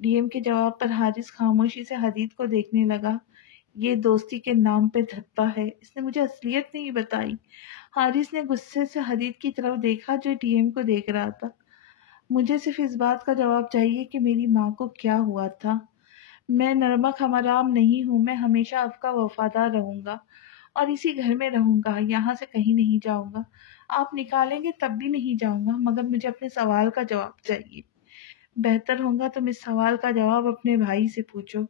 ڈی ایم کے جواب پر حارث خاموشی سے حدید کو دیکھنے لگا۔ یہ دوستی کے نام پہ دھپا ہے، اس نے مجھے اصلیت نہیں بتائی۔ حارث نے غصے سے حدید کی طرف دیکھا جو ڈی ایم کو دیکھ رہا تھا۔ مجھے صرف اس بات کا جواب چاہیے کہ میری ماں کو کیا ہوا تھا۔ میں نرمک حرام نہیں ہوں، میں ہمیشہ آپ کا وفادار رہوں گا اور اسی گھر میں رہوں گا، یہاں سے کہیں نہیں جاؤں گا۔ آپ نکالیں گے تب بھی نہیں جاؤں گا، مگر مجھے اپنے سوال کا جواب چاہیے۔ بہتر ہوگا تم اس سوال کا جواب اپنے بھائی سے پوچھو،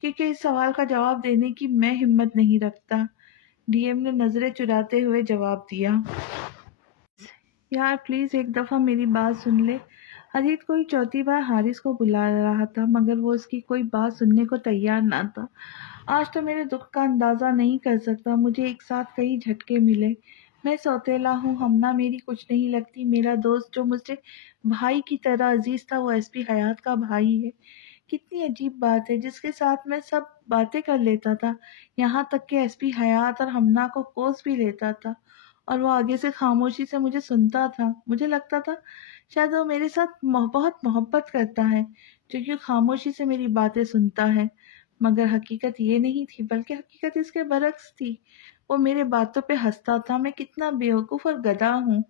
کیونکہ اس سوال کا جواب دینے کی میں ہمت نہیں رکھتا۔ ڈی ایم نے نظریں چراتے ہوئے جواب دیا۔ یار پلیز ایک دفعہ میری بات سن لے۔ حدید کوئی چوتھی بار حارث کو بلا رہا تھا مگر وہ اس کی کوئی بات سننے کو تیار نہ تھا۔ آج تو میرے دکھ کا اندازہ نہیں کر سکتا، مجھے ایک ساتھ کئی جھٹکے ملے۔ میں سوتیلا ہوں، ہمنا میری کچھ نہیں لگتی، میرا دوست جو مجھ سے بھائی کی طرح عزیز تھا وہ ایس پی حیات کا بھائی ہے۔ کتنی عجیب بات ہے، جس کے ساتھ میں سب باتیں کر لیتا تھا، یہاں تک کہ ایس پی حیات اور ہمنا کو کوس بھی لیتا تھا، اور وہ آگے سے خاموشی سے مجھے سنتا تھا۔ مجھے لگتا تھا شاید وہ میرے ساتھ بہت محبت کرتا ہے جو کہ خاموشی سے میری باتیں سنتا ہے، مگر حقیقت یہ نہیں تھی، بلکہ حقیقت اس کے برعکس تھی۔ وہ میرے باتوں پہ ہنستا تھا۔ میں کتنا بیوقوف اور گدھا ہوں،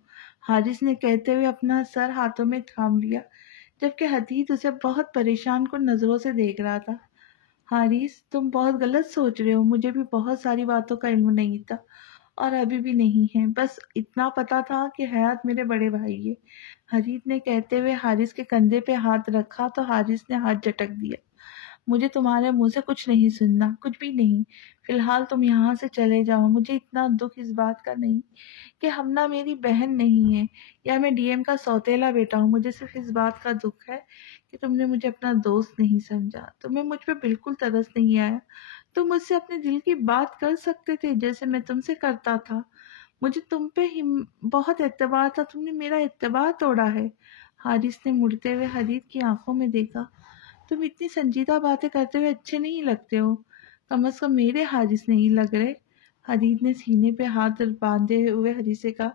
حارث نے کہتے ہوئے اپنا سر ہاتھوں میں تھام لیا، جبکہ حدید اسے بہت پریشان کن نظروں سے دیکھ رہا تھا۔ حارث تم بہت غلط سوچ رہے ہو، مجھے بھی بہت ساری باتوں کا علم نہیں تھا اور ابھی بھی نہیں ہے، بس اتنا پتا تھا کہ حیات میرے بڑے بھائی ہے۔ حدید نے کہتے ہوئے حارث کے کندھے پہ ہاتھ رکھا تو حارث نے ہاتھ جھٹک دیا۔ مجھے تمہارے منہ سے کچھ نہیں سننا، کچھ بھی نہیں۔ فی الحال تم یہاں سے چلے جاؤ۔ مجھے اتنا دکھ اس بات کا نہیں کہ ہمنا میری بہن نہیں ہے یا میں ڈی ایم کا سوتیلا بیٹا ہوں، مجھے صرف اس بات کا دکھ ہے کہ تم نے مجھے اپنا دوست نہیں سمجھا۔ تمہیں مجھ پہ بالکل ترس نہیں آیا، تم مجھ سے اپنے دل کی بات کر سکتے تھے جیسے میں تم سے کرتا تھا۔ مجھے تم پہ بہت اعتبار تھا، تم نے میرا اعتبار توڑا ہے۔ حارث نے مڑتے ہوئے حدید کی آنکھوں میں دیکھا۔ تم اتنی سنجیدہ باتیں کرتے ہوئے اچھے نہیں لگتے ہو، کم از کم میرے حارث نہیں لگ رہے۔ حدید نے سینے پہ ہاتھ باندھے ہوئے حارث سے کہا،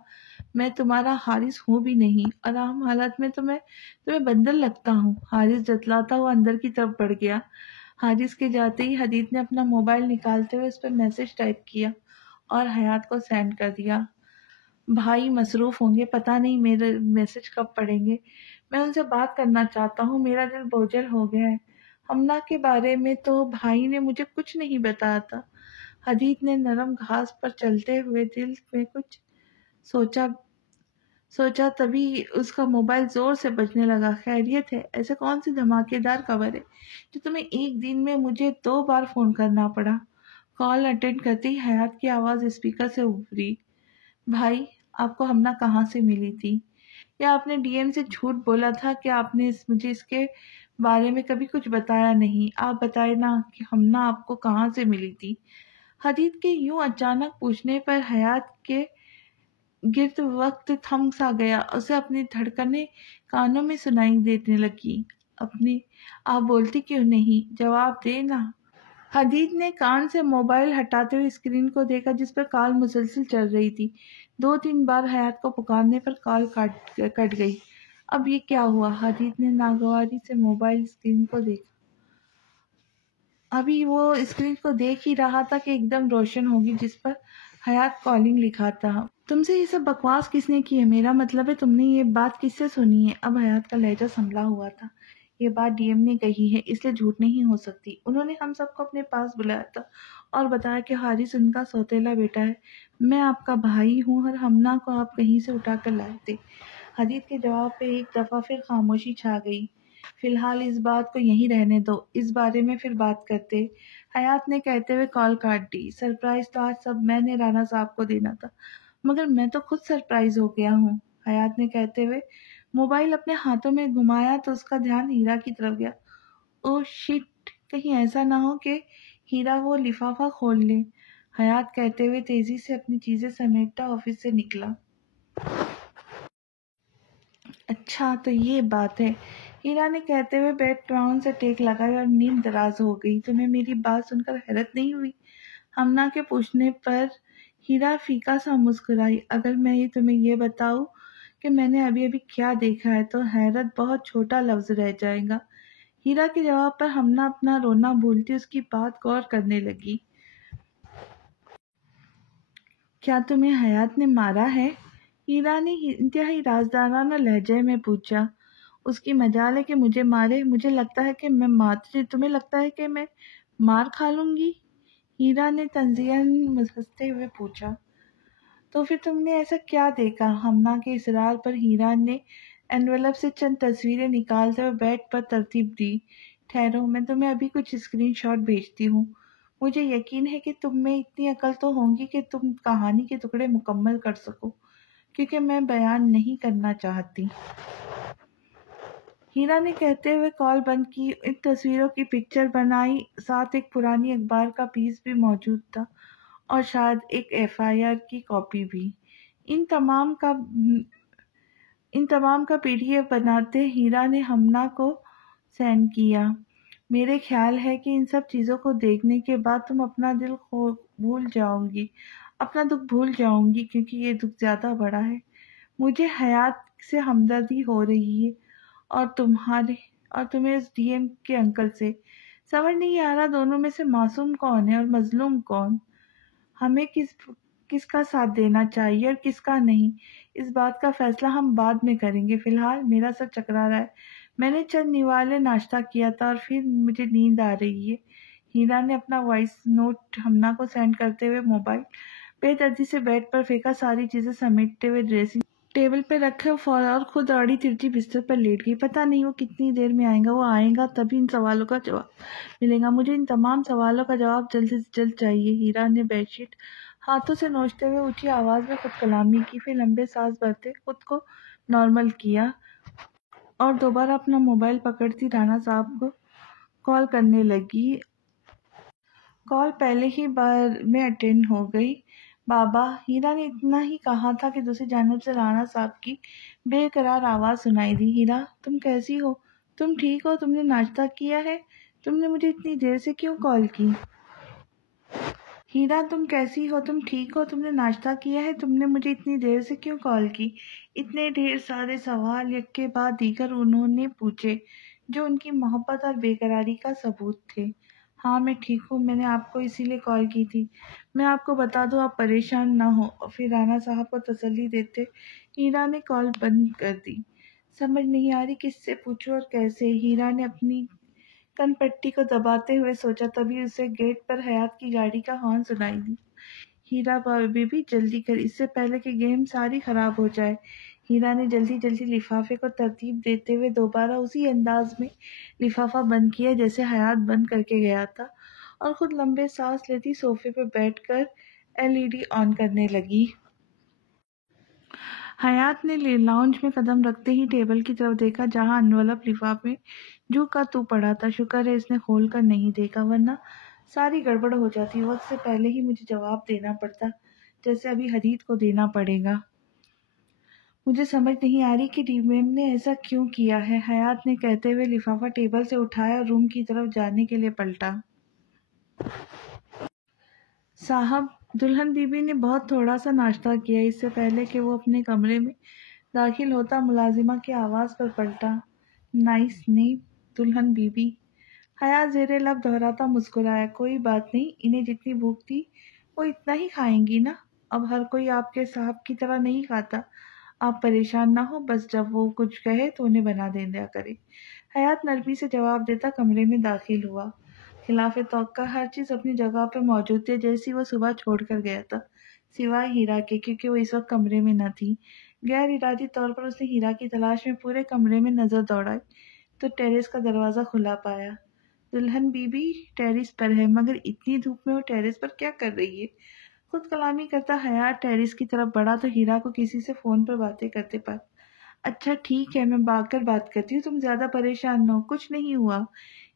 میں تمہارا حارث ہوں بھی نہیں اور عام حالت میں تمہیں بندر لگتا ہوں۔ حارث جتلاتا ہوا اندر کی طرف بڑھ گیا۔ حارث کے جاتے ہی حدید نے اپنا موبائل نکالتے ہوئے اس پہ میسج ٹائپ کیا اور حیات کو سینڈ کر دیا۔ بھائی مصروف ہوں گے، پتہ نہیں میرے میسج کب پڑھیں گے، میں ان سے بات کرنا چاہتا ہوں، میرا دل بوجھل ہو گیا ہے۔ ہمنا کے بارے میں تو بھائی نے مجھے کچھ نہیں بتایا تھا۔ حدید نے نرم گھاس پر چلتے ہوئے دل میں کچھ سوچا تبھی اس کا موبائل زور سے بجنے لگا۔ خیریت ہے؟ ایسے کون سی دھماکے دار خبر ہے جو تمہیں ایک دن میں مجھے 2 بار فون کرنا پڑا؟ کال اٹینڈ کرتے ہی حیات کی آواز اسپیکر سے ابھری، بھائی آپ کو ہمنا کہاں سے ملی تھی؟ یا آپ نے ڈی ایم سے جھوٹ بولا تھا کہ آپ نے مجھے اس کے بارے میں کبھی کچھ بتایا نہیں؟ آپ بتائے نا کہ ہمنا آپ کو کہاں سے ملی تھی؟ حدید کے یوں اچانک پوچھنے پر حیات کے گرد وقت تھم سا گیا، اسے اپنی دھڑکنیں کانوں میں سنائی دینے لگی۔ آپ بولتی کیوں نہیں؟ جواب دے نا۔ حدید نے کان سے موبائل ہٹاتے ہوئے اسکرین کو دیکھا جس پر کال مسلسل چل رہی تھی۔ 2-3 بار حیات کو پکارنے پر کال کٹ گئی۔ اب یہ کیا ہوا؟ حدید نے ناگواری سے موبائل اسکرین کو دیکھا۔ ابھی وہ اسکرین کو دیکھ ہی رہا تھا کہ ایک دم روشن ہوگی جس پر حیات کالنگ لکھا تھا۔ تم سے یہ سب بکواس کس نے کی ہے؟ میرا مطلب ہے تم نے یہ بات کس سے سنی ہے؟ اب حیات کا لہجہ سنبھلا ہوا تھا۔ یہ بات ڈی ایم نے کہی ہے، اس لیے جھوٹ نہیں ہو سکتی۔ انہوں نے ہم سب کو اپنے پاس بلایا تھا اور بتایا کہ حارث ان کا سوتیلا بیٹا ہے۔ میں آپ کا بھائی ہوں اور ہمنا کو آپ کہیں سے اٹھا کر لائے تھے۔ حدید کے جواب پہ ایک دفعہ پھر خاموشی چھا گئی۔ فی الحال اس بات کو یہیں رہنے دو، اس بارے میں پھر بات کرتے، حیات نے کہتے ہوئے کال کاٹ دی۔ سرپرائز تو آج سب میں نے رانا صاحب کو دینا تھا، مگر میں تو خود سرپرائز ہو گیا ہوں، حیات نے کہتے ہوئے موبائل اپنے ہاتھوں میں گھمایا تو اس کا دھیان ہیرا کی طرف گیا۔ او شٹ، کہیں ایسا نہ ہو کہ ہیرا وہ لفافہ کھول لے، حیات کہتے ہوئے تیزی سے اپنی چیزیں سمیٹتا آفس سے نکلا۔ اچھا تو یہ بات ہے، ہیرا نے کہتے ہوئے بیک گراؤنڈ سے ٹیک لگائی اور نیند دراز ہو گئی۔ تمہیں میری بات سن کر حیرت نہیں ہوئی؟ ہمنا کے پوچھنے پر ہیرا فیکا سا مسکرائی۔ اگر میں تمہیں یہ بتاؤں کہ میں نے ابھی کیا دیکھا ہے تو حیرت بہت چھوٹا لفظ رہ جائے گا۔ ہیرا کے جواب پر ہمنا اپنا رونا بھولتی اس کی بات غور کرنے لگی۔ کیا تمہیں حیات نے مارا ہے؟ ہیرا نے انتہائی رازدارانہ لہجے میں پوچھا۔ اس کی مجال ہے کہ مجھے مارے، مجھے لگتا ہے کہ میں تمہیں لگتا ہے کہ میں مار کھا لوں گی؟ ہیرا نے تنزیہاً ہنستے ہوئے پوچھا۔ تو پھر تم نے ایسا کیا دیکھا؟ ہمنا کے اصرار پر ہیرا نے انویلپ سے چند تصویریں نکالتے ہوئے بیڈ پر ترتیب دی۔ ٹھہرو، میں تمہیں ابھی کچھ اسکرین شاٹ بھیجتی ہوں۔ مجھے یقین ہے کہ تم میں اتنی عقل تو ہوگی کہ تم کہانی کے ٹکڑے مکمل کر سکو، کیونکہ میں بیان نہیں کرنا چاہتی۔ ہیرا نے کہتے ہوئے کال بند کی، ان تصویروں کی پکچر بنائی، ساتھ ایک پرانی اخبار کا پیس بھی موجود تھا اور شاید ایک FIR کی کاپی بھی۔ ان تمام کا PDF بناتے ہیرا نے ہمنا کو سینڈ کیا۔ میرے خیال ہے کہ ان سب چیزوں کو دیکھنے کے بعد تم اپنا بھول جاؤں گی، اپنا دکھ بھول جاؤں گی، کیونکہ یہ دکھ زیادہ بڑا ہے۔ مجھے حیات سے ہمدردی ہو رہی ہے اور تمہیں اس DM کے انکل سے۔ سمجھ نہیں آ رہا دونوں میں سے معصوم کون ہے اور مظلوم کون؟ ہمیں کس کا ساتھ دینا چاہیے اور کس کا نہیں، اس بات کا فیصلہ ہم بعد میں کریں گے۔ فی الحال میرا سر چکرا رہا ہے، میں نے چند نوالے ناشتہ کیا تھا اور پھر مجھے نیند آ رہی ہے۔ ہیرا نے اپنا وائس نوٹ ہمنا کو سینڈ کرتے ہوئے موبائل بے دردی سے بیڈ پر پھینکا، ساری چیزیں سمیٹتے ہوئے ڈریسنگ ٹیبل پہ رکھے اور خود آڑی ترچی بستر پر لیٹ گئی۔ پتہ نہیں وہ کتنی دیر میں آئے گا، وہ آئے گا تبھی ان سوالوں کا جواب ملے گا۔ مجھے ان تمام سوالوں کا جواب جلد سے جلد چاہیے۔ ہیرا نے بیڈ شیٹ ہاتھوں سے نوچتے ہوئے اونچی آواز میں خود کلامی کی، پھر لمبے سانس بھرتے خود کو نارمل کیا اور دوبارہ اپنا موبائل پکڑتی رانا صاحب کو کال کرنے لگی۔ کال پہلے ہی بار میں اٹینڈ ہو گئی۔ بابا، ہیرا نے اتنا ہی کہا تھا کہ دوسری جانب سے رانا صاحب کی بے قرار آواز سنائی دی۔ ہیرا، تم کیسی ہو؟ تم ٹھیک ہو؟ تم نے ناشتہ کیا ہے؟ تم نے مجھے اتنی دیر سے کیوں کال کی؟ ہیرا، تم کیسی ہو؟ تم ٹھیک ہو؟ تم نے ناشتہ کیا ہے؟ تم نے مجھے اتنی دیر سے کیوں کال کی؟ اتنے ڈھیر سارے سوال یک کے بعد دیگر انہوں نے پوچھے جو ان کی محبت اور بے قراری کا ثبوت تھے۔ ہاں میں ٹھیک ہوں، میں نے آپ کو اسی لیے کال کی تھی۔ میں آپ کو بتا دوں، آپ پریشان نہ ہو۔ پھر رانا صاحب کو تسلی دیتے ہیرا نے کال بند کر دی۔ سمجھ نہیں آ رہی کس سے پوچھوں اور کیسے، ہیرا نے اپنی کن پٹی کو دباتے ہوئے سوچا۔ تبھی اسے گیٹ پر حیات کی گاڑی کا ہارن سنائی دی۔ ہیرا بیبی جلدی کر، اس سے پہلے کہ گیم ساری خراب ہو جائے۔ ہیرا نے جلدی لفافے کو ترتیب دیتے ہوئے دوبارہ اسی انداز میں لفافہ بند کیا جیسے حیات بند کر کے گیا تھا، اور خود لمبے سانس لیتی صوفے پہ بیٹھ کر LED آن کرنے لگی۔ حیات نے لاؤنج میں قدم رکھتے ہی ٹیبل کی طرف دیکھا جہاں انویلپ لفافے جو کا تو پڑا تھا۔ شکر ہے اس نے کھول کر نہیں دیکھا، ورنہ ساری گڑبڑ ہو جاتی۔ وقت سے پہلے ہی مجھے جواب دینا پڑتا، جیسے ابھی حدید کو دینا پڑے گا۔ مجھے سمجھ نہیں آ رہی کہ ڈیم نے ایسا کیوں کیا ہے، حیات نے کہتے ہوئے لفافہ ٹیبل سے اٹھایا اور روم کی طرف جانے کے لیے پلٹا۔ صاحب، دلہن بی بی نے بہت تھوڑا سا ناشتہ کیا۔ اس سے پہلے کہ وہ اپنے کمرے میں داخل ہوتا ملازمہ کی آواز پر پلٹا۔ نائس نیم، دلہن بی بی۔ حیات زیر لب دہراتا مسکرایا۔ کوئی بات نہیں، انہیں جتنی بھوک تھی وہ اتنا ہی کھائیں گی نا، اب ہر کوئی آپ کے صاحب کی طرح نہیں کھاتا۔ آپ پریشان نہ ہو، بس جب وہ کچھ کہے تو انہیں بنا دیا کرے۔ حیات نرمی سے جواب دیتا کمرے میں داخل ہوا۔ خلاف توقع ہر چیز اپنی جگہ پر موجود تھی جیسی وہ صبح چھوڑ کر گیا تھا، سوائے ہیرا کے، کیونکہ وہ اس وقت کمرے میں نہ تھی۔ غیر ارادی طور پر اس نے ہیرا کی تلاش میں پورے کمرے میں نظر دوڑائی تو ٹیریس کا دروازہ کھلا پایا۔ دلہن بی بی ٹیریس پر ہے، مگر اتنی دھوپ میں وہ ٹیریس پر کیا کر رہی ہے؟ خود کلامی کرتا حیات ٹیریس کی طرف بڑھا تو ہیرا کو کسی سے فون پر باتیں کرتے پایا۔ اچھا ٹھیک ہے، میں آ کر بات کرتی ہوں، تم زیادہ پریشان نہ ہو، کچھ نہیں ہوا،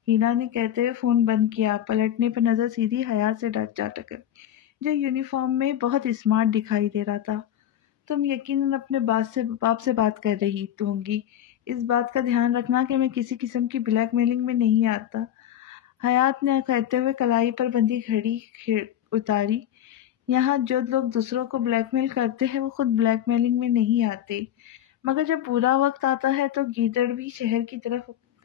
ہیرا نے کہتے ہوئے فون بند کیا۔ پلٹنے پر نظر سیدھی حیات سے جا ٹکر جو یونیفارم میں بہت اسمارٹ دکھائی دے رہا تھا۔ تم یقیناً اپنے باپ سے بات کر رہی ہوں گی، اس بات کا دھیان رکھنا کہ میں کسی قسم کی بلیک میلنگ میں نہیں آتا، حیات نے کہتے ہوئے کلائی پر بندھی گھڑی اتاری۔ یہاں جو لوگ دوسروں کو بلیک میل کرتے ہیں وہ خود بلیک میلنگ میں نہیں آتے، مگر جب برا وقت آتا ہے تو گیدڑ بھی شہر کی طرف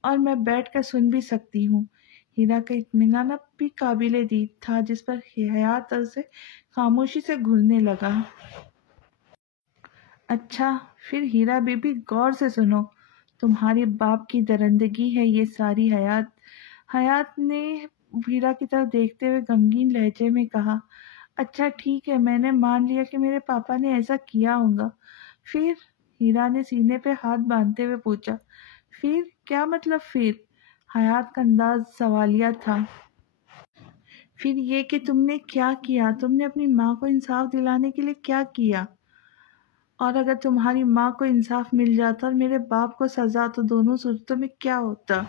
اور میں بیٹھ کر سن بھی سکتی ہوں۔ ہیرا کا اطمینان اب بھی قابل دید تھا، جس پر حیات اسے خاموشی سے گھلنے لگا۔ اچھا، پھر ہیرا بی بی غور سے سنو، تمہاری باپ کی درندگی ہے یہ ساری۔ حیات نے ہیرا کی طرف دیکھتے ہوئے غمگین لہجے میں کہا، اچھا ٹھیک ہے، میں نے مان لیا کہ میرے پاپا نے ایسا کیا ہوگا۔ پھر؟ ہیرا نے سینے پہ ہاتھ باندھتے ہوئے پوچھا۔ پھر کیا مطلب پھر؟ حیات کا انداز سوالیہ تھا۔ پھر یہ کہ تم نے کیا کیا، تم نے اپنی ماں کو انصاف دلانے کے لیے کیا کیا؟ اور اگر تمہاری ماں کو انصاف مل جاتا اور میرے باپ کو سزا، تو دونوں صورتوں میں کیا ہوتا؟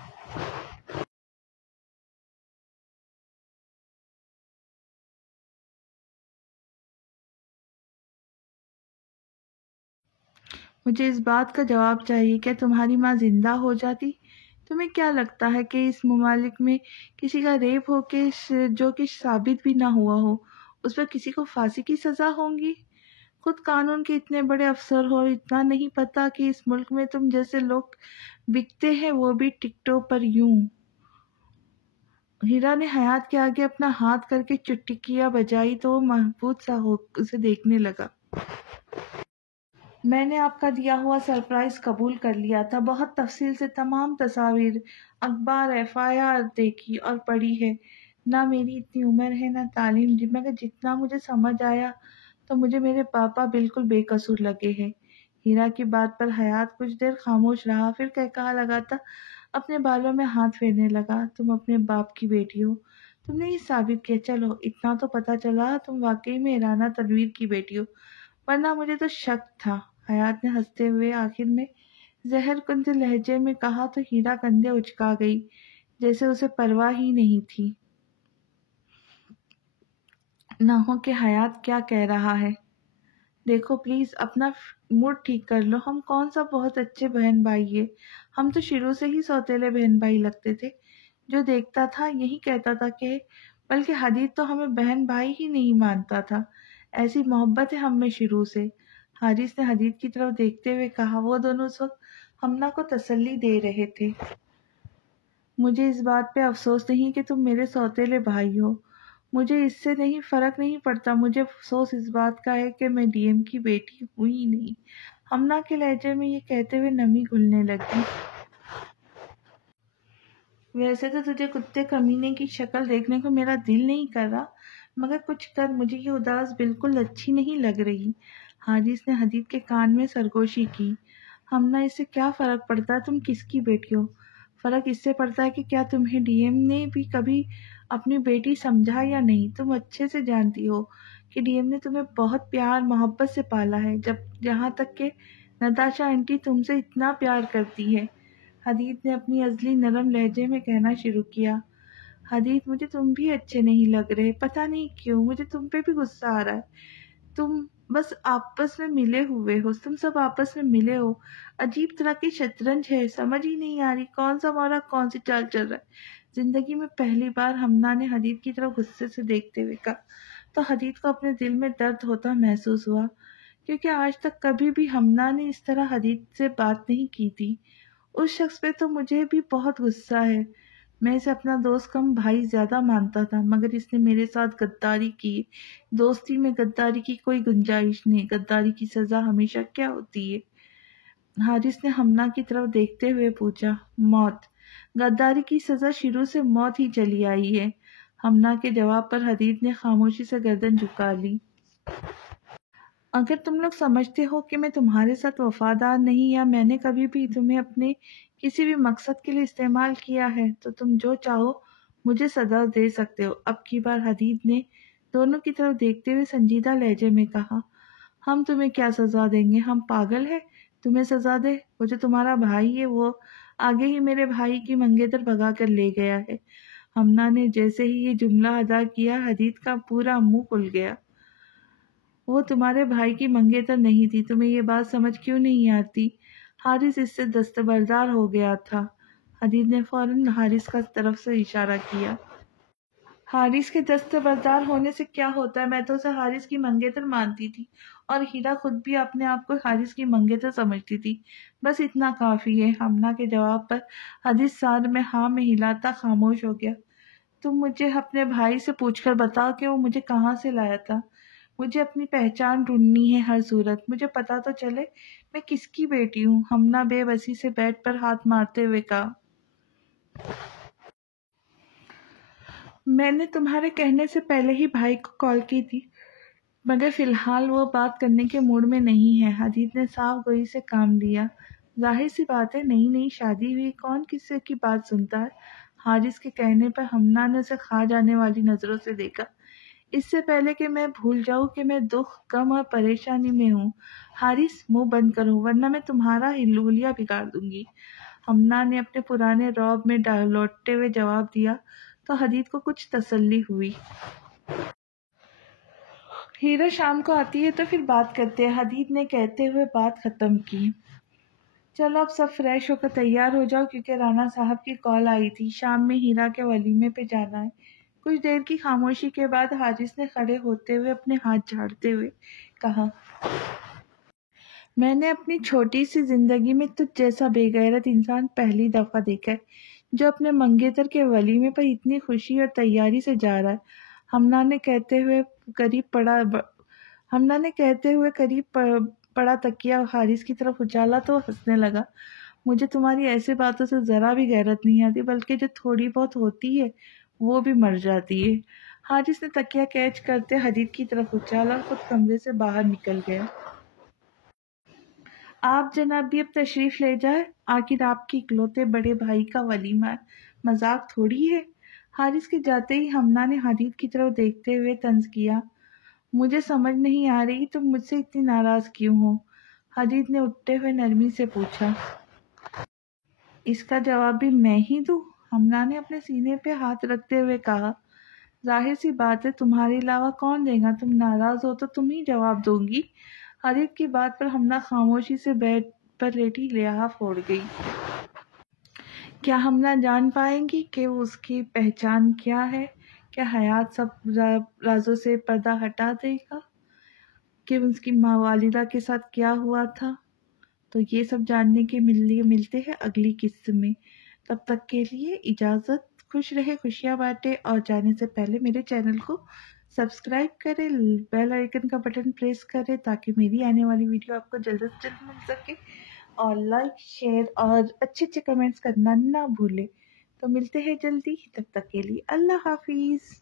مجھے اس بات کا جواب چاہیے، کیا تمہاری ماں زندہ ہو جاتی؟ تمہیں کیا لگتا ہے کہ اس ممالک میں کسی کا ریپ ہو کے جو کہ ثابت بھی نہ ہوا ہو، اس پر کسی کو پھانسی کی سزا ہوگی؟ خود قانون کے اتنے بڑے افسر ہو اور اتنا نہیں پتا کہ اس ملک میں تم جیسے لوگ بکتے ہیں، وہ بھی ٹکٹوں پر یوں؟ ہیرا نے حیات کے آگے اپنا ہاتھ کر کے چٹکیاں بجائی تو وہ محبوب سا ہو اسے دیکھنے لگا۔ میں نے آپ کا دیا ہوا سرپرائز قبول کر لیا تھا، بہت تفصیل سے تمام تصاویر، اخبار، FIR دیکھی اور پڑھی ہے۔ نہ میری اتنی عمر ہے، نہ تعلیم، مگر جتنا مجھے سمجھ آیا تو مجھے میرے پاپا بالکل بے قصور لگے ہیں۔ ہیرا کی بات پر حیات کچھ دیر خاموش رہا، پھر کہا لگاتا اپنے بالوں میں ہاتھ پھیرنے لگا، تم اپنے باپ کی بیٹی ہو، تم نے یہ ثابت کیا۔ چلو اتنا تو پتا چلا تم واقعی میں رانا تنویر کی بیٹی ہو، ورنہ مجھے تو شک تھا۔ حیات نے ہنستے ہوئے آخر میں زہر کند لہجے میں کہا تو ہیرا کندھے اچکا گئی، جیسے اسے پرواہ ہی نہیں تھی نہ ہو کہ حیات کیا کہہ رہا ہے۔ دیکھو پلیز اپنا موڈ ٹھیک کر لو، ہم کون سا بہت اچھے بہن بھائی ہیں، ہم تو شروع سے ہی سوتیلے بہن بھائی لگتے تھے۔ جو دیکھتا تھا یہی کہتا تھا کہ بلکہ حدید تو ہمیں بہن بھائی ہی نہیں مانتا تھا، ایسی محبت ہے ہم میں شروع سے۔ حارث نے حدید کی طرف دیکھتے ہوئے کہا، وہ دونوں اس وقت ہمنا کو تسلی دے رہے تھے۔ مجھے اس بات پہ افسوس نہیں کہ تم میرے سوتیلے بھائی ہو، مجھے اس سے نہیں فرق نہیں پڑتا، مجھے افسوس اس بات کا ہے کہ میں DM کی بیٹی ہوں ہی نہیں۔ ہمنا کے لہجے میں یہ کہتے ہوئے نمی گھلنے لگی۔ ویسے تو تجھے کتے کمینے کی شکل دیکھنے کو میرا دل نہیں کر رہا، مگر کچھ کر، مجھے یہ اداس بالکل اچھی نہیں لگ رہی۔ حارث نے حدید کے کان میں سرگوشی کی۔ ہمنا اس سے کیا فرق پڑتا ہے تم کس کی بیٹی ہو؟ فرق اس سے پڑتا ہے کہ کیا تمہیں DM نے بھی کبھی اپنی بیٹی سمجھا یا نہیں۔ تم اچھے سے جانتی ہو کہ DM نے تمہیں بہت پیار محبت سے پالا ہے، جہاں تک کہ نتاشا آنٹی تم سے اتنا پیار کرتی ہے۔ حدید نے اپنی ازلی نرم لہجے میں کہنا شروع کیا۔ حدید مجھے تم بھی اچھے نہیں لگ رہے، پتہ نہیں کیوں مجھے تم پہ بھی غصہ آ رہا ہے۔ تم بس آپس میں ملے ہوئے ہو، تم سب آپس میں ملے ہو، عجیب طرح کی شطرنج ہے، سمجھ ہی نہیں آ رہی کون سا مورا کون سی چال چل رہا ہے۔ زندگی میں پہلی بار ہمنا نے حدید کی طرف غصے سے دیکھتے ہوئے کہا تو حدید کو اپنے دل میں درد ہوتا محسوس ہوا، کیونکہ آج تک کبھی بھی ہمنا نے اس طرح حدید سے بات نہیں کی تھی۔ اس شخص پہ تو مجھے بھی بہت غصہ ہے، میں اسے اپنا دوست کم بھائی زیادہ مانتا تھا، مگر اس نے میرے ساتھ غداری کی۔ دوستی میں غداری کی کوئی گنجائش نہیں، غداری کی سزا ہمیشہ کیا ہوتی ہے؟ حارث نے ہمنا کی طرف دیکھتے ہوئے پوچھا۔ موت۔ غداری کی سزا شروع سے موت ہی چلی آئی ہے۔ ہمنا کے جواب پر حدید نے خاموشی سے گردن جھکا لی۔ اگر تم لوگ سمجھتے ہو کہ میں تمہارے ساتھ وفادار نہیں، یا میں نے کبھی بھی تمہیں اپنے کسی بھی مقصد کے لیے استعمال کیا ہے، تو تم جو چاہو مجھے سزا دے سکتے ہو۔ اب کی بار حدید نے دونوں کی طرف دیکھتے ہوئے سنجیدہ لہجے میں کہا، ہم تمہیں کیا سزا دیں گے؟ ہم پاگل ہیں تمہیں سزا دے؟ وہ جو تمہارا بھائی ہے وہ آگے ہی میرے بھائی کی منگیتر بھگا کر لے گیا ہے۔ ہمنا نے جیسے ہی یہ جملہ ادا کیا، حدید کا پورا منہ کھل گیا۔ وہ تمہارے بھائی کی منگیتر نہیں تھی، تمہیں یہ بات سمجھ کیوں نہیں آتی؟ حارث اس سے دستبردار ہو گیا تھا۔ حدید نے فوراً حارث کا طرف سے اشارہ کیا۔ حارث کے دستبردار ہونے سے کیا ہوتا ہے؟ میں تو اسے حارث کی منگیتر مانتی تھی، اور ہیرا خود بھی اپنے آپ کو حارث کی منگیتر سمجھتی تھی۔ بس اتنا کافی ہے۔ ہمنا کے جواب پر حدیث سار میں ہاں میں ہلاتا خاموش ہو گیا۔ تم مجھے اپنے بھائی سے پوچھ کر بتاؤ کہ وہ مجھے کہاں سے لایا تھا۔ مجھے اپنی پہچان ڈھونڈنی ہے ہر صورت۔ مجھے پتا تو چلے میں کس کی بیٹی ہوں۔ ہمنا بے بسی سے بیڈ پر ہاتھ مارتے ہوئے کہا، میں نے تمہارے کہنے سے پہلے ہی بھائی کو کال کی تھی، مگر فی الحال وہ بات کرنے کے موڈ میں نہیں ہے۔ حدیث نے صاف گوئی سے کام لیا۔ ظاہر سی بات ہے، نئی نئی شادی ہوئی، کون کسی کی بات سنتا ہے؟ حارث کے کہنے پر ہمنا نے اسے کھا جانے والی نظروں سے دیکھا۔ اس سے پہلے کہ میں بھول جاؤں کہ میں دکھ، غم اور پریشانی میں ہوں، حارث منہ بند کرو ورنہ میں تمہارا حلیہ بگاڑ دوں گی۔ ہمنا نے اپنے پرانے رعب میں لوٹتے ہوئے جواب دیا تو حدیث کو کچھ تسلی ہوئی۔ ہیرا شام کو آتی ہے تو پھر بات کرتے ہیں، حدیث نے کہتے ہوئے بات ختم کی۔ چلو اب سب فریش ہو کر تیار ہو جاؤ، کیونکہ رانا صاحب کی کال آئی تھی، شام میں ہیرا کے ولیمے پہ جانا ہے۔ کچھ دیر کی خاموشی کے بعد حارث نے کھڑے ہوتے ہوئے اپنے ہاتھ جھاڑتے ہوئے کہا، میں نے اپنی چھوٹی سی زندگی میں تجھ جیسا بے غیرت انسان پہلی دفعہ دیکھا ہے، جو اپنے منگیتر کے ولیمے پر اتنی خوشی اور تیاری سے جا رہا ہے۔ ہمنا نے کہتے ہوئے قریب پڑا تکیہ حارث کی طرف اچالا تو وہ ہنسنے لگا۔ مجھے تمہاری ایسے باتوں سے ذرا بھی غیرت نہیں آتی، بلکہ جو تھوڑی بہت ہوتی ہے وہ بھی مر جاتی ہے۔ حارث نے تکیہ کیچ کرتے حدیث کی طرف اچالا اور خود کمرے سے باہر نکل گیا۔ آپ جناب بھی اب تشریف لے جائیں، آخر آپ کے اکلوتے بڑے بھائی کا ولیمہ ہے، مذاق تھوڑی ہے۔ حارث کے جاتے ہی ہمنا نے حدیث کی طرف دیکھتے ہوئے طنز کیا، مجھے سمجھ نہیں آ رہی تم مجھ سے اتنی ناراض کیوں ہو؟ حدیث نے اٹھتے ہوئے نرمی سے پوچھا۔ اس کا جواب بھی میں ہی دوں؟ ہمنا نے اپنے سینے پہ ہاتھ رکھتے ہوئے کہا، ظاہر سی بات ہے، تمہارے علاوہ کون دے گا؟ تم ناراض ہو تو تم ہی جواب دوں گی۔ حدیث کی بات پر ہمنا خاموشی سے بیڈ پر لیٹی لحاف اوڑھ گئی۔ کیا ہمنا جان پائیں گی کہ اس کی پہچان کیا ہے؟ کیا حیات سب رازوں سے پردہ ہٹا دے گا کہ اس کی ماں والدہ کے ساتھ کیا ہوا تھا؟ تو یہ سب جاننے کے ملتے ہیں اگلی قسط میں۔ تب تک کے لیے اجازت، خوش رہے، خوشیاں بانٹے، اور جانے سے پہلے میرے چینل کو سبسکرائب کرے، بیل آئیکن کا بٹن پریس کرے تاکہ میری آنے والی ویڈیو آپ کو جلد سے جلد مل سکے، اور لائک، شیئر اور اچھے اچھے کمنٹس کرنا نہ بھولے۔ تو ملتے ہیں جلدی، تب تک کے لیے اللہ حافظ۔